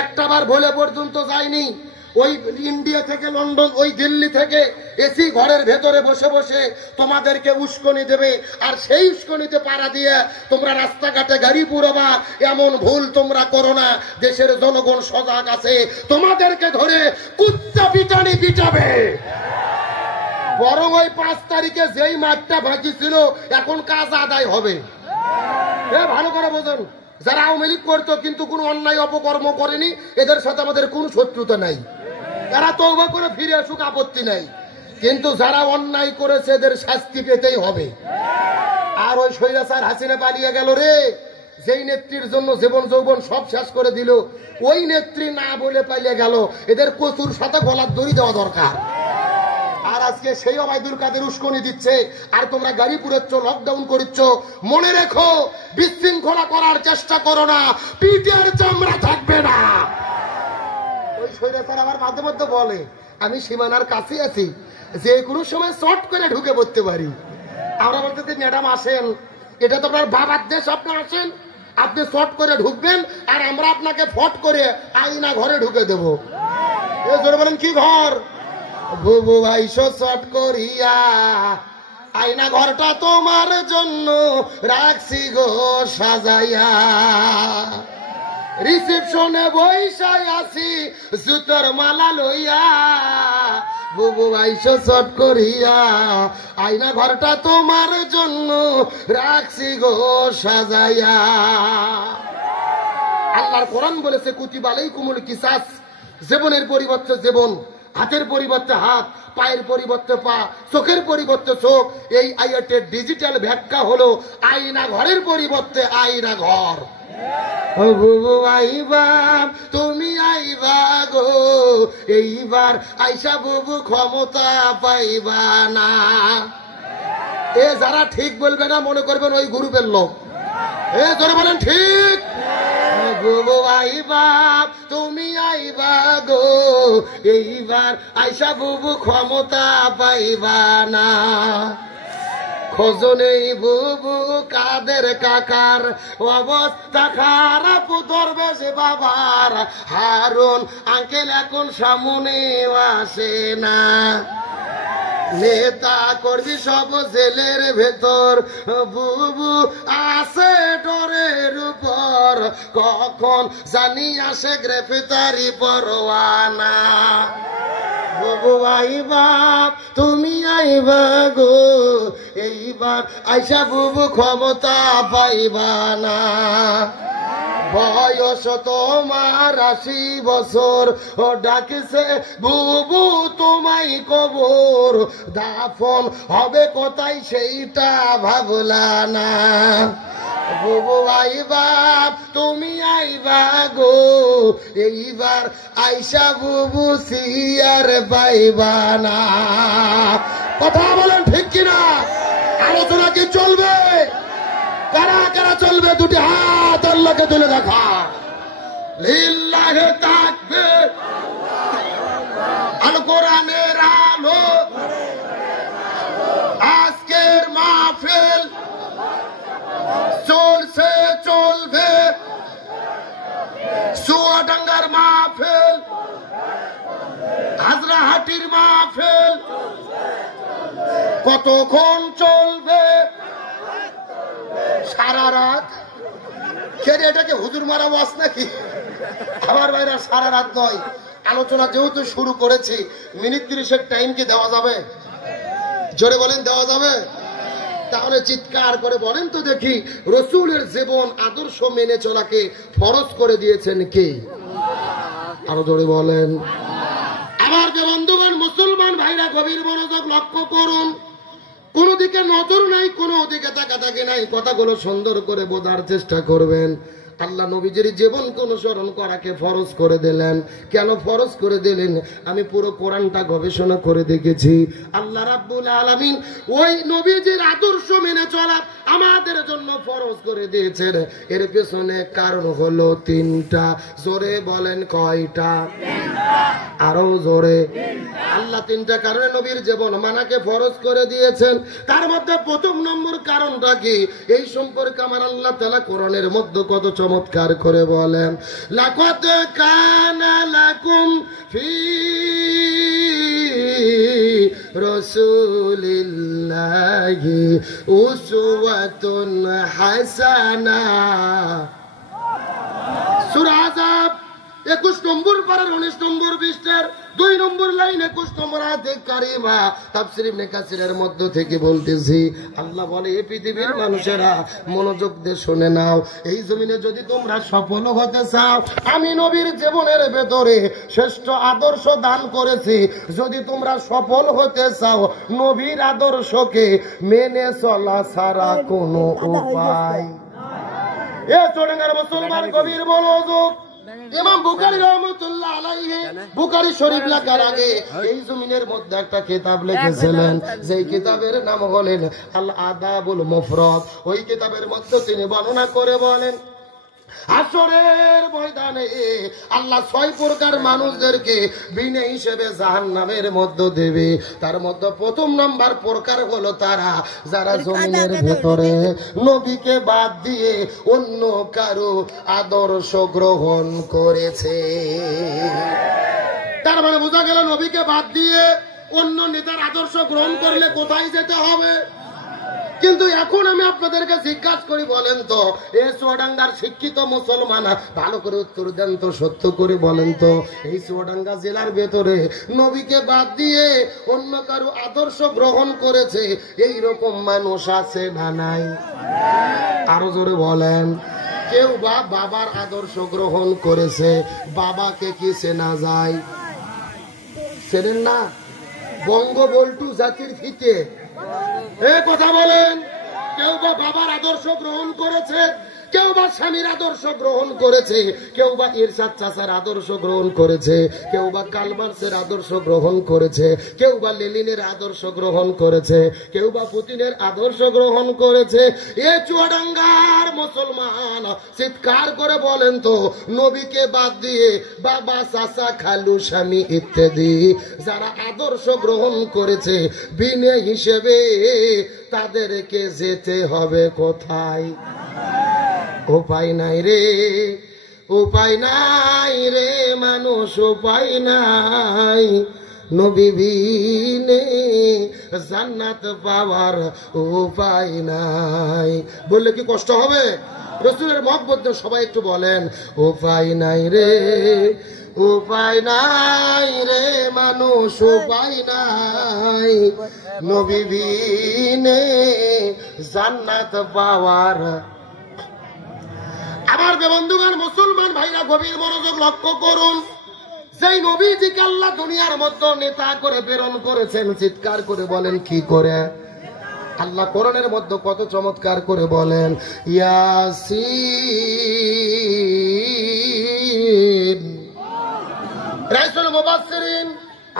একটাবার ভোলে পর্যন্ত যায়নি। ওই ইন্ডিয়া থেকে, লন্ডন, ওই দিল্লি থেকে এসি ঘরের ভেতরে বসে বসে তোমাদেরকে উস্কনি দেবে, আর সেই উস্কনিতে পাড়া দিয়ে তোমরা রাস্তাঘাটে গাড়ি পুরোবা। এমন ভুল তোমরা করো না। দেশের জনগণ সজাগ আছে, তোমাদেরকে ধরে কুত্তা পিটানি পিটাবে। বরং ওই 5 তারিখে যেই মাঠটা বাকি ছিল, এখন কাজ আদায় হবে। ভালো করে বোঝেন, যারা আওয়ামী লীগ করতো কিন্তু কোনো অন্যায় অপকর্ম করেনি, এদের সাথে আমাদের কোনো শত্রুতা নাই। এরা তওবা করে ফিরে আসুক, আপত্তি নাই। কিন্তু যারা অন্যায় করেছে এদের শাস্তি পেতেই হবে। আর ওই স্বৈরাচার হাসিনা পালিয়ে গেল রে, যেই নেত্রীর জন্য জীবন যৌবন সব শেষ করে দিল, ওই নেত্রী না বলে পালিয়ে গেল। এদের কচুর সাথে গলার দড়ি দেওয়া দরকার। আর আজকে সেই ওবায়দুল কাদের উস্কনি দিচ্ছে, আর তোমরা গাড়ি পুরাচ্ছ, লকডাউন করিচ্ছ। মনে রেখো, বিশৃঙ্খলা করার চেষ্টা করো না, পিঠের চামড়া থাকবে না। ওই স্বৈরাচার আবার মাঝে মধ্যে বলে, আমি সীমানার কাছে আছি, যে কোনো সময় শর্ট করে ঢুকে পড়তে পারি। আমরা বলতেছি, ম্যাডাম আসেন, এটা তো আপনার বাবার দেশ, আপনি আসেন, আপনি শর্ট করে ঢুকবেন, আর আমরা আপনাকে ফট করে আইনা ঘরে ঢুকে দেবো। জোরে বলেন, কি ঘর? বুবু ভাইসো শর্ট করিয়া আয়না ঘরটা তোমার জন্য রাখছি গো সাজাইয়া। রিসেপশনে বইসাই আছি জুতোর মালা লইয়া। বুবু ভাইসো শর্ট করিয়া আয়না ঘরটা তোমার জন্য রাখছি গো সাজাইয়া। আল্লাহর কোরআন বলেছে, কুতিবা আলাইকুমুল কিসাস। জীবনের পরিবর্তে জীবন, হাতের পরিবর্তে হাত, পায়ের পরিবর্তে পা, চোখের পরিবর্তে চোখ। এই আয়াতের ডিজিটাল ব্যাখ্যা হলো আয়না ঘরের পরিবর্তে আয়না ঘর। বুবু আইবা, তুমি আইবা গো এইবার, আইসা বুবু ক্ষমতা পাইবা না। এ যারা ঠিক বলবে না, মনে করবেন ওই গ্রুপের লোক। জোরে বলেন ঠিক। বুবু আইবা, তুমি আইবা গো এইবার, আইসা বুবু ক্ষমতা পাইবা না। খোঁজনেই বুবু কাদের কাকার, অবস্থা খারাপ দরবেশ বাবার। হারুন আঙ্কেল এখন সামনে আসে না। নেতা কর্মী সব জেলের ভেতর, বুবু আছে ডরের উপর। কখন জানি আসে গ্রেফতারি পরোয়ানা। বুবু আইবা, তুমি আইবা গো এইবার আইসা বুবু ক্ষমতা পাইবা না। বয়স তোমার 80 বছর, ও ডাকিছে বুবু তোমায় কবর, দাফন হবে কোথায় সেইটা ভাবলা না। বুবু আইবা তুমি আইবা গো, এইবার আইসা বুবু সিয়ার পাইবা না। কথা বলেন ঠিক কিনা? আলোচনা কি চলবে? কারা কারা চলবে? দুটি হাত আল্লাহকে তুলে দেখা। লিল্লাহে তাকবীর। আল কোরআনের আলো, আজকের মাহফিল চলছে চলবে, চুয়াডাঙ্গার মাহফিল, হাজরাহাটির মাহফিল কতক্ষণ চলবে? সারা রাত। কেন এটাকে হুজুর মারা ওয়াজ নাকি? আমার ভাইরা সারা রাত নয়, আলোচনা যেহেতু শুরু করেছি, মিনিট 30-এর টাইম কি দেওয়া যাবে? জোরে বলেন, দেওয়া যাবে? তাহলে চিৎকার করে বলেন তো দেখি, রসুলের জীবন আদর্শ মেনে চলাকে ফরজ করে দিয়েছেন কে? আরো জোরে বলেন। আমার যে বন্ধুগণ মুসলমান ভাইরা, গভীর মনোযোগ লক্ষ্য করুন। কোন দিকে নজর নাই, কোন দিকে তাকাতাকি নাই, কথাগুলো সুন্দর করে বোঝার চেষ্টা করবেন। আল্লাহ নবীজির জীবনকে অনুসরণ করাকে ফরজ করে দিলেন। কেন ফরজ করে দিলেন? আমি পুরো কোরআনটা গবেষণা করে দেখেছি। আল্লাহ রাব্বুল আলামিন ওই নবীজির আদর্শ মেনে চলা আমাদের জন্য ফরজ করে দিয়েছেন। এর পেছনে কারণ হলো 3টা। জোরে বলেন কয়টা? আরো জোরে। আল্লাহ 3টা কারণে নবীর জীবন মানাকে ফরজ করে দিয়েছেন। তার মধ্যে প্রথম নম্বর কারণটা কি? এই সম্পর্কে আমার আল্লাহ তাআলা কোরআনের মধ্যে কত চমৎকার করে বলেন, লাকাদ কানা লাকুম ফি রাসূলিল্লাহি উসওয়াতুন হাসানাহ। সূরা আযাব 21 নম্বর পারার 19 নম্বর পৃষ্ঠার 2 নম্বর লাইন 21 নম্বর আয়াতে কারিমা। তাফসীর ইবনে কাসিরের মধ্য থেকে বলতেছি, আল্লাহ বলে, এই পৃথিবীর মানুষেরা মনোযোগ দিয়ে শুনে নাও। এই জমিনে যদি তোমরা সফল হতে চাও, আমি নবীর জীবনের ভেতরে শ্রেষ্ঠ আদর্শ দান করেছি। যদি তোমরা সফল হতে চাও, নবীর আদর্শকে মেনে চলা ছাড়া কোনো উপায়। এ চোরেঙ্গার মুসলমান গভীর মনোযোগ। ইমাম বুখারী রাহমাতুল্লাহ আলাইহি বুখারী শরীফ লেখার আগে এই জমিনের মধ্যে একটা কিতাব লিখেছিলেন, যেই কিতাবের নাম হলেন আল আদাবুল মুফরাদ। ওই কিতাবের মধ্যে তিনি বর্ণনা করে বলেন, হাসরের ময়দানে আল্লাহ 6 প্রকার মানুষদেরকে বিনা হিসেবে জাহান্নামের মধ্যে দেবে। তার মধ্যে প্রথম নাম্বার প্রকার হলো তারা যারা জমিনের ভেতরে নবীকে বাদ দিয়ে অন্য কারো আদর্শ গ্রহণ করেছে। তার মানে বোঝা গেল, নবীকে বাদ দিয়ে অন্য নেতার আদর্শ গ্রহণ করলে কোথায় যেতে হবে? কিন্তু এখন আমি আপনাদেরকে জিজ্ঞাসা করি, বলেন তো, এ চুয়াডাঙ্গার শিক্ষিত মুসলমান, ভালো করে উত্তর দেন তো, সত্য করে বলেন তো, এই চুয়াডাঙ্গা জেলার ভেতরে নবীকে বাদ দিয়ে অন্য কারো আদর্শ গ্রহণ করেছে এই রকম মানুষ আছে না নাই? আরো জোরে বলেন। কেউ বা বাবার আদর্শ গ্রহণ করেছে। বাবাকে কি চেনা যায়? চেনেন না? বঙ্গবল্টু জাতির ফিতে। কথা বলেন। কেউ বা বাবার আদর্শ গ্রহণ করেছে, কেউ বা স্বামীর আদর্শ গ্রহণ করেছে, কেউ বা ইরশাদ চাচার আদর্শ গ্রহণ করেছে, কেউ বা কালমার্সের আদর্শ গ্রহণ করেছে, কেউ বা লেনিনের আদর্শ গ্রহণ করেছে, কেউ বা পুতিনের আদর্শ গ্রহণ করেছে। এ চুয়াডাঙ্গার মুসলমান, চিৎকার করে বলেন তো, নবীকে বাদ দিয়ে বাবা, চাচা, খালু, স্বামী ইত্যাদি যারা আদর্শ গ্রহণ করেছে বিনা হিসেবে, তাদেরকে যেতে হবে কোথায়? উপায় নাই রে, উপায় নাই রে মানুষ, উপায় নাই। নবী বিনে জান্নাত পাওয়ার উপায় নাই। বললে কি কষ্ট হবে? রসুলের মহব্বত সবাই একটু বলেন, উপায় নাই রে, উপায় নাই রে মানুষ, উপায় নাই নবী বিনে জান্নাত পাওয়ার। আমার বন্ধুগণ, মুসলমান ভাইরা গভীর মনোযোগ লক্ষ্য করুন। সেই নবীজিকে আল্লাহ দুনিয়ার মধ্যে নেতা করে প্রেরণ করেছেন, চিৎকার করে বলেন কি করে? আল্লাহ কোরআনের মধ্যে কত চমৎকার করে বলেন, ইয়াসিন। রাইসুল মুফাসসিরিন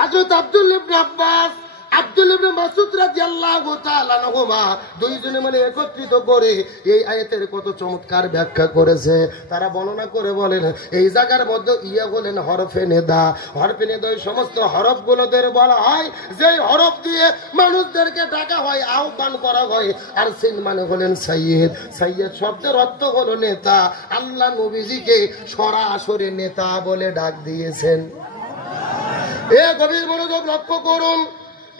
হযরত আব্দুল্লাহ ইবনে আব্বাস, আব্দুল্লাহ ইবনে মাসউদ রাদিয়াল্লাহু তাআলা আনহুমা দুইজনে মিলে একত্রিত করে এই আয়াতের কত চমৎকার ব্যাখ্যা করেছে। তারা বর্ণনা করে বলেন, এই জায়গার মধ্যে ইয়া বলেন হরফে নেদা। হরফে নেদা ওই সমস্ত হরফগুলোদের বলা হয় যে হরফ দিয়ে মানুষদেরকে ডাকা হয়, আহ্বান করা হয়। আর সিন মানে হলেন সাইয়্যিদ। সাইয়্যিদ শব্দের অর্থ হলো নেতা। আল্লাহ নবীজিকে সরাসরি নেতা বলে ডাক দিয়েছেন। এ গভীর মনোযোগ লক্ষ্য করুন।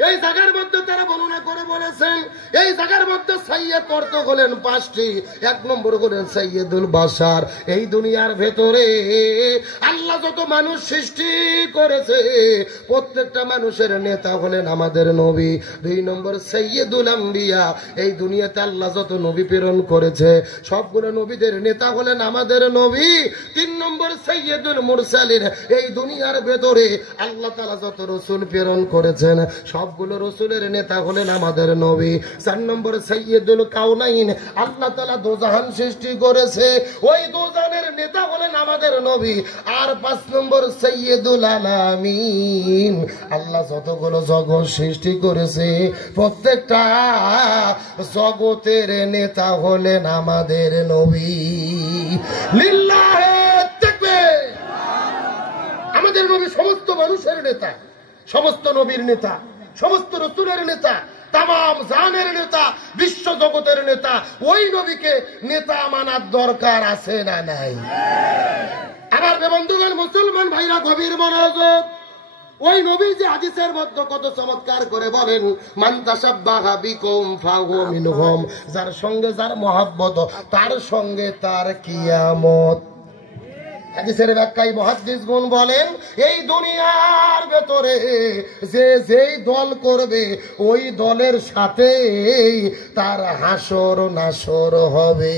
এই জায়গার মধ্যে তারা বর্ণনা করে বলেছেন, এই জায়গার মধ্যে সাইয়্যিদ অর্থ হলেন 5টি। 1 নম্বর হলেন সাইয়্যিদুল বাশার। এই দুনিয়ার ভেতরে আল্লাহ যত মানুষ সৃষ্টি করেছে প্রত্যেকটা মানুষের নেতা হলেন আমাদের নবী। 2 নম্বর সাইয়্যিদুল আম্বিয়া। এই দুনিয়াতে আল্লাহ যত নবী প্রেরণ করেছে সবগুলো নবীদের নেতা হলেন আমাদের নবী। 3 নম্বর সাইয়্যিদুল মুরসালিন। এই দুনিয়ার ভেতরে আল্লাহ তাআলা যত রাসূল প্রেরণ করেছেন সবগুলো রাসূলের নেতা হলেন আমাদের নবী। 4 নম্বর সাইয়্যিদুল কাউনাইন। আল্লাহ তাআলা দোজাহান সৃষ্টি করেছে, ওই দোজাহানের নেতা হলেন আমাদের নবী। আর 5 নম্বর সাইয়্যিদুল আলামিন। আল্লাহ যতগুলো জগৎ সৃষ্টি করেছে প্রত্যেকটা জগতের নেতা হলেন আমাদের নবী। লিল্লাহি তাকবীর। আমাদের নবী সমস্ত মানুষের নেতা, সমস্ত নবীর নেতা, সমস্ত রাসূলের নেতা, তামাম জানের নেতা, বিশ্ব জগতের নেতা। ওই নবীকে নেতা মানার দরকার আছে না নাই? আমার বন্ধুগণ, মুসলমান ভাইরা গভীর মনোযোগ। ওই নবী যে হাদিসের মধ্যে কত চমৎকার করে বলেন, মান তাশাব্বাহা বিকুম ফাহুয়া মিনহুম। যার সঙ্গে যার মহব্বত তার সঙ্গে তার কিয়ামত। হাদিসের ব্যাখ্যায় মুহাদ্দিসগণ বলেন, এই দুনিয়ার ভেতরে যে যেই দল করবে ওই দলের সাথে তার হাসর নাসর হবে।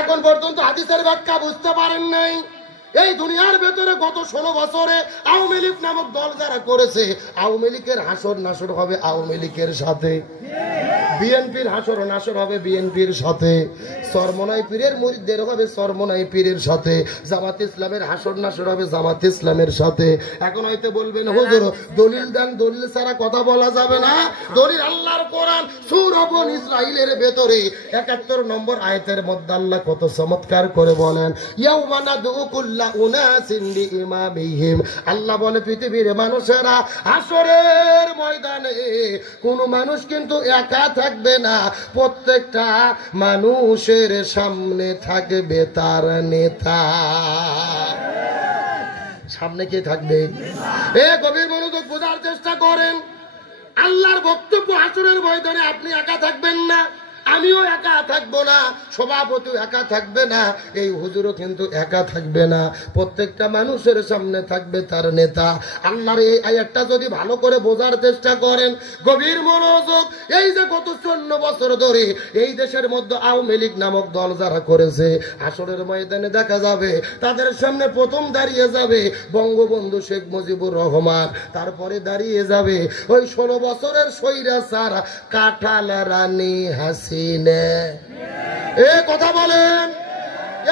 এখন পর্যন্ত হাদিসের ব্যাখ্যা বুঝতে পারেন নাই? এই দুনিয়ার ভেতরে গত 16 বছরে আওয়ামী লীগ নামক দল যারা করেছে, আওয়ামী লীগের হাসর নাসর হবে আওয়ামী লীগের সাথে, বিএনপির হাসর নাসর হবে বিএনপির সাথে, চরমনাই পীরের মুরিদদের হবে চরমনাই পীরের সাথে, জামাত ইসলামের হাসর নাসর হবে জামাত ইসলামের সাথে। এখন হয়তো বলবেন, হুজুর দলিল দেন, দলিল ছাড়া কথা বলা যাবে না। দলিল আল্লাহর কোরআন সূরা বনী ইসরাঈলের ভেতরে 71 নম্বর আয়াতের মধ্যে আল্লাহ কত চমৎকার করে বলেন, ইয়াউমা নাদউ কুল্লা উনাসিন বিইমামিহিম। আল্লাহ বলে, পৃথিবীর মানুষেরা হাসরের ময়দানে কোন মানুষ কিন্তু একা থাকবে না, প্রত্যেকটা মানুষের সামনে থাকবে তার নেতা। সামনে কে থাকবে? এ গভীর মনোযোগ বোঝার চেষ্টা করেন। আল্লাহর বক্তব্য, হাসরের ময়দানে আপনি একা থাকবেন না, আমিও একা থাকবো না, সভাপতি একা থাকবে না, এই হুজুরও কিন্তু একা থাকবে না, প্রত্যেকটা মানুষের সামনে থাকবে তার নেতা। আল্লাহর এই আয়াতটা যদি ভালো করে বোঝার চেষ্টা করেন, গভীর মনোযোগ। এই যে গত 14 বছর ধরে এই দেশের মধ্যে আওয়ামী লীগ নামক দল যারা করেছে, হাসরের ময়দানে দেখা যাবে তাদের সামনে প্রথম দাঁড়িয়ে যাবে বঙ্গবন্ধু শেখ মুজিবুর রহমান, তারপরে দাঁড়িয়ে যাবে ওই 16 বছরের স্বৈরাচার কাঁঠাল রানী হাসিনা। এ কথা বলেন।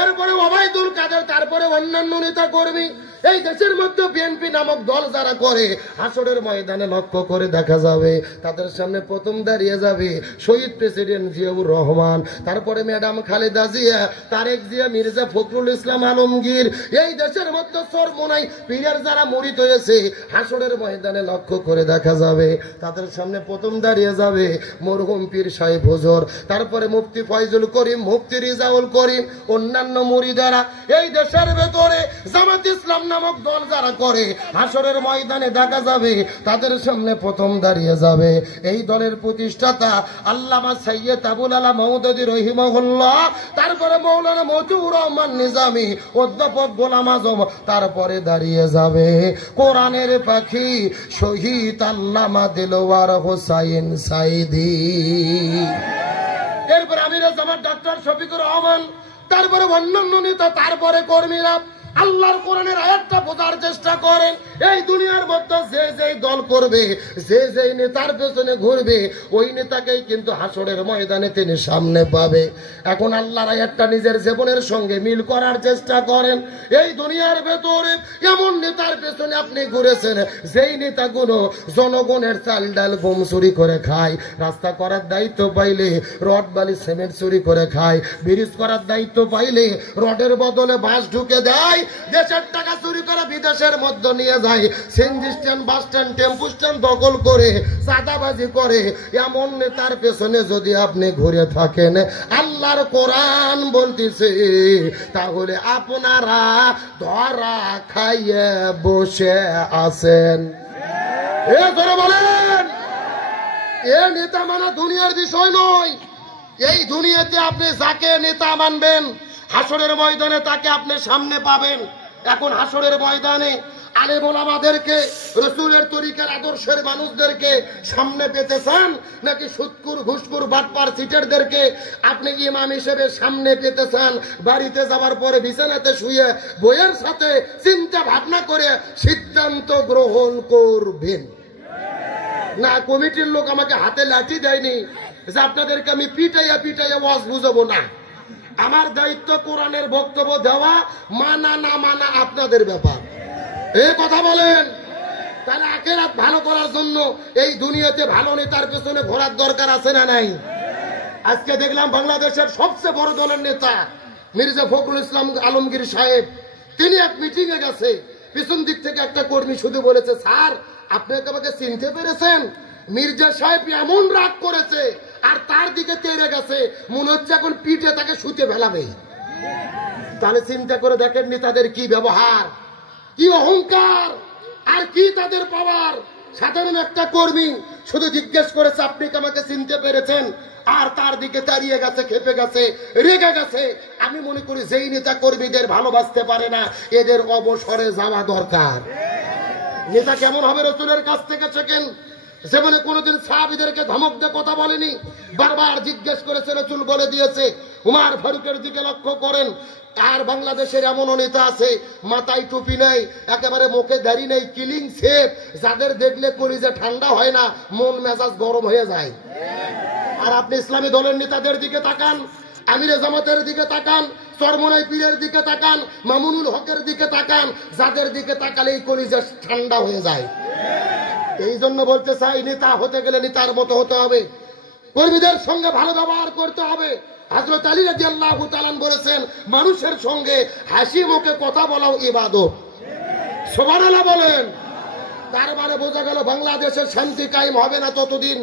এরপরে ওবায়দুল কাদের, তারপরে অন্যান্য নেতা কর্মী। এই দেশের মধ্যে বিএনপি নামক দল যারা করে, হাসরের ময়দানে লক্ষ্য করে দেখা যাবে তাদের সামনে প্রথম দাঁড়িয়ে যাবে শহীদ প্রেসিডেন্ট জিয়াউর রহমান, তারপরে ম্যাডাম খালেদা জিয়া, তারেক জিয়া, মির্জা ফখরুল ইসলাম আলমগীর। এই দেশের মধ্যে চরমোনাই পীরের যারা মরিত হয়েছে, হাসরের ময়দানে লক্ষ্য করে দেখা যাবে তাদের সামনে প্রথম দাঁড়িয়ে যাবে মরহুম পীর সাহেব হুজুর, তারপরে মুফতি ফয়জুল করিম, মুফতি রিজাউল করিম, অন্যান্য মুরিদারা। এই দেশের ভেতরে জামাত ইসলাম নামক দল যারা করে হাসরের ময়দানে দেখা যাবে তাদের সামনে প্রথম দাঁড়িয়ে যাবে এই দলের প্রতিষ্ঠাতা আল্লামা সৈয়দ আবুল আলা মওদুদী রহিমাহুল্লাহ, তারপরে মৌলানা মতিউর রহমান নিজামী, অধ্যাপক গোলাম আজম, তারপরে দাঁড়িয়ে যাবে কোরআনের পাখি শহীদ আল্লামা দিলওয়ার হোসাইন সাইদি, এরপরে আমির জামাত ডাক্তার শফিকুর রহমান, তারপরে অন্যান্য নেতা, তারপরে কর্মীরা আল্লাহর কোরআনের আয়াতটা বোঝার চেষ্টা করেন। এই দুনিয়ার মধ্যে যে যেই দল করবে, যে যেই নেতার পেছনে ঘুরবে, ওই নেতাকেই কিন্তু হাসরের ময়দানে তিনি সামনে পাবে। এখন আল্লাহর আয়াতটা নিজের জীবনের সঙ্গে মিল করার চেষ্টা করেন। এই দুনিয়ার ভেতরে এমন নেতার পেছনে আপনি ঘুরেছেন যেই নেতাগুলো জনগণের চাল ডাল গম চুরি করে খায়, রাস্তা করার দায়িত্ব পাইলে রড বালি সিমেন্ট চুরি করে খায়, ব্রিজ করার দায়িত্ব পাইলে রডের বদলে বাঁশ ঢুকে দেয়, দেশের টাকা চুরি করে বিদেশের মধ্যে নিয়ে যায়, সিএনজি স্ট্যান্ড, বাস স্ট্যান্ড, টেম্পু স্ট্যান্ড দখল করে চাঁদাবাজি করে, এমন নেতার পেছনে যদি আপনি ঘুরে থাকেন, আল্লাহর কোরআন বলতেছে তাহলে আপনারা ধরা খাইয়ে বসে আছেন। এ ধরে বলেন, এ নেতা মানা দুনিয়ার বিষয় নয়। এই দুনিয়াতে আপনি যাকে নেতা মানবেন হাসরের ময়দানে তাকে আপনি সামনে পাবেন। এখন হাসরের ময়দানে আলেম ওলামাদেরকে, রাসূলের তরিকার আদর্শের মানুষদেরকে সামনে পেতে চান, নাকি সুদকুর ঘুষকুর বাটপার সিটারদেরকে আপনি ইমাম হিসেবে সামনে পেতে চান? বাড়িতে যাওয়ার পরে বিছানাতে শুয়ে বইয়ের সাথে চিন্তা ভাবনা করে সিদ্ধান্ত গ্রহণ করবেন। না, কমিটির লোক আমাকে হাতে লাঠি দেয়নি যে আপনাদেরকে আমি পিটাইয়া পিটাইয়া ওয়াজ বুঝাবো না। আমার দায়িত্ব কোরআনের বক্তব্য দেওয়া, মানা না মানা আপনাদের ব্যাপার। এই কথা বলেন। তাহলে আখিরাত ভালো করার জন্য এই দুনিয়াতে ভালো নেতার পেছনে ঘোরার দরকার আছে না নাই? আজকে দেখলাম বাংলাদেশের সবচেয়ে বড় দলের নেতা মির্জা ফখরুল ইসলাম আলমগীর সাহেব, তিনি এক মিটিং এ গেছে, পিছন দিক থেকে একটা কর্মী শুধু বলেছে, স্যার আপনি আমাকে চিনতে পেরেছেন? মির্জা সাহেব এমন রাগ করেছে আর তার দিকে তেড়ে গেছে, মনে হচ্ছে এখন পিঠে তাকে শুতে ফেলাবে। তাহলে চিন্তা করে দেখেন নেতাদের কি ব্যবহার, কি অহংকার, আর কি তাদের পাওয়ার। সাধারণ একটা কর্মী শুধু জিজ্ঞেস করেছে আপনি কি আমাকে চিনতে পেরেছেন, আর তার দিকে দাঁড়িয়ে গেছে, খেপে গেছে, রেগে গেছে। আমি মনে করি যেই নেতা কর্মীদের ভালোবাসতে পারে না, এদের অবসরে যাওয়া দরকার। নেতা কেমন হবে রাসূলের কাছ থেকে শেখেন। যেমন কোনদিন সাহাবীদেরকে ধমক দিয়ে কথা বলেনি, বারবার জিজ্ঞেস করেছে, রাসূল বলে দিয়েছে। উমর ফারুকের দিকে লক্ষ্য করেন। আর বাংলাদেশের এমন নেতা আছে মাথায় টুপি নাই, একেবারে মুখে দাড়ি নেই, কিলিং শেপ, যাদের দেখলে কলিজা ঠান্ডা হয় না, মন মেজাজ গরম হয়ে যায়। আর আপনি ইসলামী দলের নেতাদের দিকে তাকান, আমিরে জামাতের দিকে তাকান, চরমনাই পীরের দিকে তাকান, মামুনুল হকের দিকে তাকান, যাদের দিকে তাকালেই কলিজা ঠান্ডা হয়ে যায়। এই জন্য বলতে চাই, নেতা হতে গেলে নেতার মতো হতে হবে, কর্মীদের সঙ্গে ভালো ব্যবহার করতে হবে। হযরত আলী রাদিয়াল্লাহু তাআলা বলেছেন, মানুষের সঙ্গে হাসি মুখে কথা বলাও ইবাদত। সুবহানাল্লাহ বলেন। তার মানে বোঝা গেল বাংলাদেশের শান্তি কায়েম হবে না ততদিন,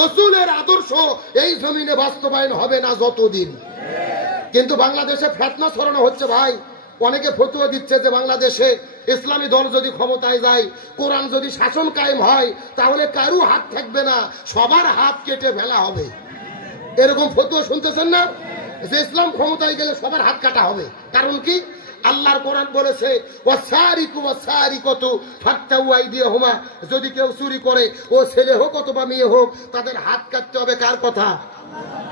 রাসূলের আদর্শ এই জমিনে বাস্তবায়ন হবে না যতদিন। কিন্তু বাংলাদেশে ফিতনা ছড়ানো হচ্ছে ভাই। অনেকে ফতোয়া দিচ্ছে যে বাংলাদেশে ইসলামী দল যদি ক্ষমতায় যায়, কোরআন যদি শাসন কায়েম হয়, তাহলে কারো হাত থাকবে না, সবার হাত কেটে ফেলা হবে। এরকম ফতোয়া শুনতেছেন না, যে ইসলাম ক্ষমতায় গেলে সবার হাত কাটা হবে। কারণ কি? আল্লাহর কোরআন বলেছে, ওয়াসারিকু ওয়াসারিকাতু ফাক্তাউ আইদিয়াহুমা, যদি কেউ চুরি করে, ও ছেলে হোক অথবা মেয়ে হোক, তাদের হাত কাটতে হবে। কার কথা?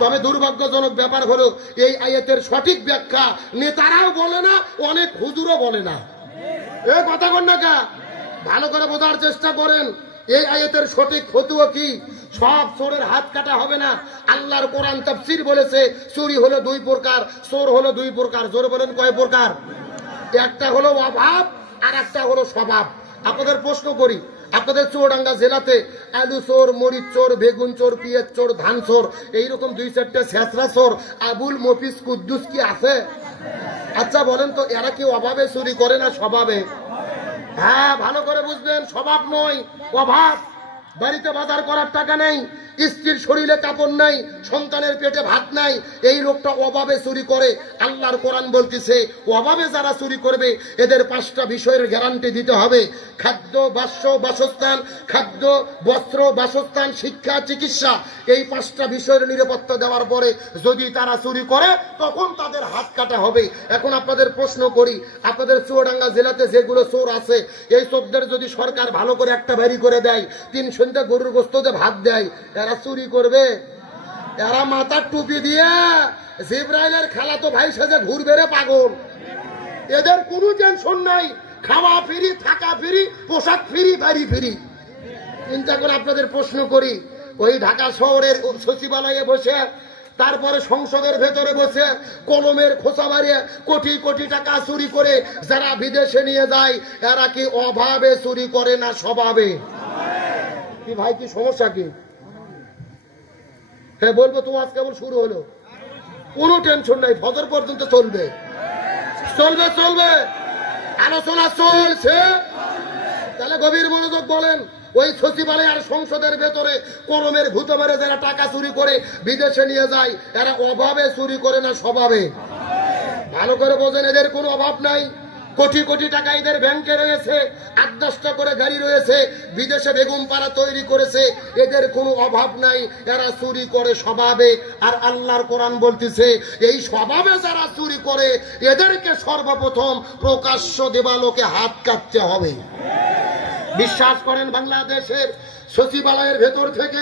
তবে দুর্ভাগ্যজনক ব্যাপার হলো এই আয়াতের সঠিক ব্যাখ্যা নেতারাও বলে না, অনেক হুজুরও বলে না। এ কথা বল না, ভালো করে বোঝার চেষ্টা করেন। এই আয়াতের সঠিক ফতোয়া কি? সব চোরের হাত কাটা হবে না। আল্লাহর কোরআন তাফসীর বলেছে, চুরি হলো দুই প্রকার, চোর হলো দুই প্রকার। জোরে বলেন কয় প্রকার? একটা হলো অভাব আর একটা হলো স্বভাব। আপনাদের প্রশ্ন করি, আপনাদের চুয়াডাঙ্গা জেলাতে আলু চোর, মরিচ চোর, বেগুন চোর, পিঁয়াজ চোর, ধান চোর, এইরকম দুই চারটে ছেঁচড়া চোর আবুল, মফিজ, কুদ্দুস কি আছে? আচ্ছা বলেন তো, এরা কি অভাবে চুরি করে না স্বভাবে? হ্যাঁ, ভালো করে বুঝবেন, স্বভাব নয়, অভাব। বাড়িতে বাজার করার টাকা নেই, স্ত্রীর শরীরে কাপড় নাই, সন্তানের পেটে ভাত নাই, এই লোকটা অভাবে চুরি করে। আল্লাহর কোরআন বলতেছে অভাবে যারা চুরি করবে এদের 5টা বিষয়ের গ্যারান্টি দিতে হবে। খাদ্য, বাসস্থান, খাদ্য, বস্ত্র, বাসস্থান, শিক্ষা, চিকিৎসা, এই 5টা বিষয়ের নিরাপত্তা দেওয়ার পরে যদি তারা চুরি করে তখন তাদের হাত কাটা হবে। এখন আপনাদের প্রশ্ন করি, আপনাদের চুয়াডাঙ্গা জেলাতে যেগুলো চোর আছে, এই চোরদের যদি সরকার ভালো করে একটা বাড়ি করে দেয়, 3 সন্ধ্যা গরুর গোশতে ভাত দেয়, এরা চুরি করবে? এরা মাথার টুপি দিয়ে জিব্রাইলের খালাতো ভাই সাজে ঘুরবে রে পাগল। এদের কোনো টেনশন নাই, খাওয়া ফ্রি, থাকা ফ্রি, পোশাক ফ্রি, বাড়ি ফ্রি। চিন্তা করে আপনাদের প্রশ্ন করি, ওই ঢাকা শহরের সচিবালয়ে বসে, তারপরে সংসদের ভেতরে বসে কলমের খোঁচা মারিয়ে কোটি কোটি টাকা চুরি করে যারা বিদেশে নিয়ে যায়, এরা কি অভাবে চুরি করে না স্বভাবে? কি ভাই, কি সমস্যা কি? হ্যাঁ বলবো, তো আজ কেবল শুরু হলো, কোনো টেনশন নাই, ফজর পর্যন্ত চলবে চলবে চলবে, আলোচনা চলছে। তাহলে গভীর মনোযোগ বলেন, ওই সচিবালয় আর সংসদের ভেতরে কলমের ভূত মেরে যারা টাকা চুরি করে বিদেশে নিয়ে যায়, এরা অভাবে চুরি করে না স্বভাবে? ভালো করে বোঝেন, এদের কোনো অভাব নাই, কোটি কোটি টাকা এদের ব্যাংকে রয়েছে, 8-10টা করে গাড়ি রয়েছে, বিদেশে বেগম পাড়া তৈরি করেছে, এদের কোনো অভাব নাই, এরা চুরি করে স্বভাবে। আর আল্লাহর কোরআন বলতেছে এই স্বভাবে যারা চুরি করে এদেরকে সর্বপ্রথম প্রকাশ্য দেবালোকে হাত কাটতে হবে। বিশ্বাস করেন, বাংলাদেশের সচিবালয়ের ভেতর থেকে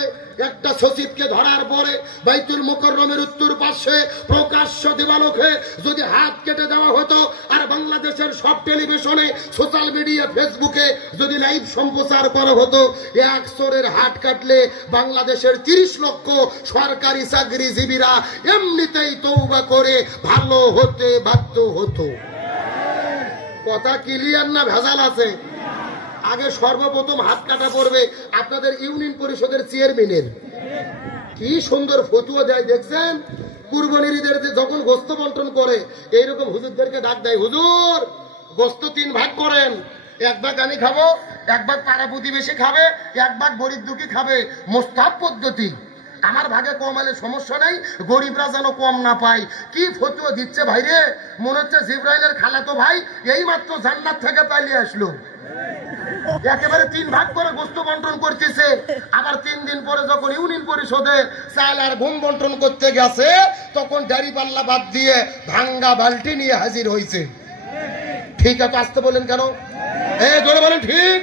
একটা সচিবকে ধরার পরে বাইতুল মুকাররমের উত্তর পাশে প্রকাশ্য দেবালোকে যদি হাত কেটে দেওয়া হতো, আর বাংলাদেশের সব টেলিভিশনে, সোশ্যাল মিডিয়া, ফেসবুকে যদি লাইভ সম্প্রচার করা হতো, এক চোরের হাত কাটলে বাংলাদেশের 30 লক্ষ সরকারি চাকরিজীবীরা এমনিতেই তওবা করে ভালো হতে বাধ্য হতো। কথা ক্লিয়ার না ভেজাল আছে? আগে সর্বপ্রথম হাত কাটা পড়বে আপনাদের ইউনিয়ন পরিষদের চেয়ারম্যানের। কি সুন্দর ফতুয়া দেয় দেখছেন? কুরবানির ঈদের যখন গোস্ত বন্টন করে এইরকম হুজুরদেরকে ডাক দেয়, হুজুর গোস্ত 3 ভাগ করেন, 1 ভাগ আমি খাবো, 1 ভাগ পাড়া প্রতিবেশী খাবে, 1 ভাগ গরিব দুঃখী খাবে। মোস্তাব পদ্ধতি, আমার ভাগে কম হলে সমস্যা নাই, গরিবরা যেন কম না পায়। কি ফতুয়া দিচ্ছে ভাইরে, মনে হচ্ছে জিব্রাইলের খালাতো ভাই এই মাত্র জান্নাত থেকে পালিয়ে আসলো। একেবারে 3 ভাগ করে গোস্ত বন্টন করতেছে, আবার 3 দিন পরে যখন ইউনিয়ন পরিষদে চাল আর গম বন্টন করতে গেছে, তখন দাড়ি পাল্লা বাদ দিয়ে ভাঙ্গা বালতি নিয়ে হাজির হয়েছে। ঠিক আছে, আসতে বলেন কেন? এই জোরে বলেন ঠিক।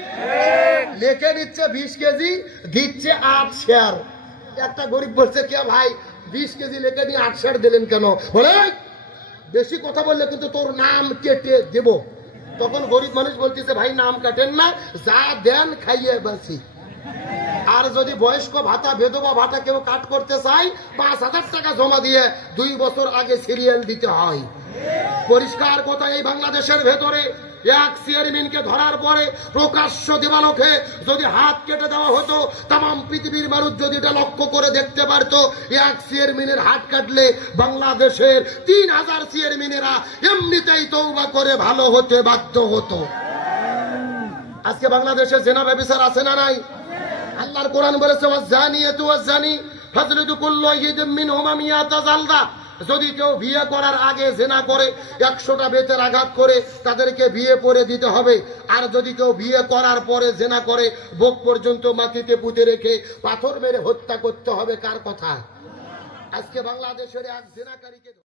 লেখে দিচ্ছে 20 কেজি, দিচ্ছে 8 শেয়ার। একটা গরিব বলছে, কে ভাই 20 কেজি লেখে দিয়ে 8 শেয়ার দিলেন কেন? বলে বেশি কথা বললে কিন্তু তোর নাম কেটে দেব। তখন গরিব মানুষ বলতেছে, ভাই নাম কাটেন না, যা দেন খাইয়ে বাঁচি। আর যদি বয়স্ক ভাতা, বিধবা ভাতা কেউ কাট করতে চায়, 5,000 টাকা জমা দিয়ে 2 বছর আগে সিরিয়াল দিতে হয়। পরিষ্কার কথা, এই বাংলাদেশের ভেতরে এক চেয়ারম্যানকে ধরার পরে প্রকাশ্য দেবালোকে যদি হাত কেটে দেওয়া হতো, তাম পৃথিবীর মানুষ যদি এটা লক্ষ্য করে দেখতে পারতো, এক চেয়ারম্যানের হাত কাটলে বাংলাদেশের 3000 চেয়ারম্যানেরা এমনিতেই তওবা করে ভালো হতে বাধ্য হতো। আজকে বাংলাদেশে জেনা ব্যভিচার আছে না নাই? আল্লাহর কোরআন বলেছে, ওয়াজানিয়াতু ওয়াজানি ফাজলিদু কুল্লু ওয়াহিদিম মিনহুমা মিয়াতা জালদা। যদি কেউ বিয়ে করার আগে জেনা করে 100টা বেতের আঘাত করে তাদেরকে বিয়ে করে দিতে হবে। আর যদি কেউ বিয়ে করার পরে জেনা করে, বুক পর্যন্ত মাটিতে পুঁতে রেখে পাথর মেরে হত্যা করতে হবে। কার কথা? আজকে বাংলাদেশের এক জেনাকারীকে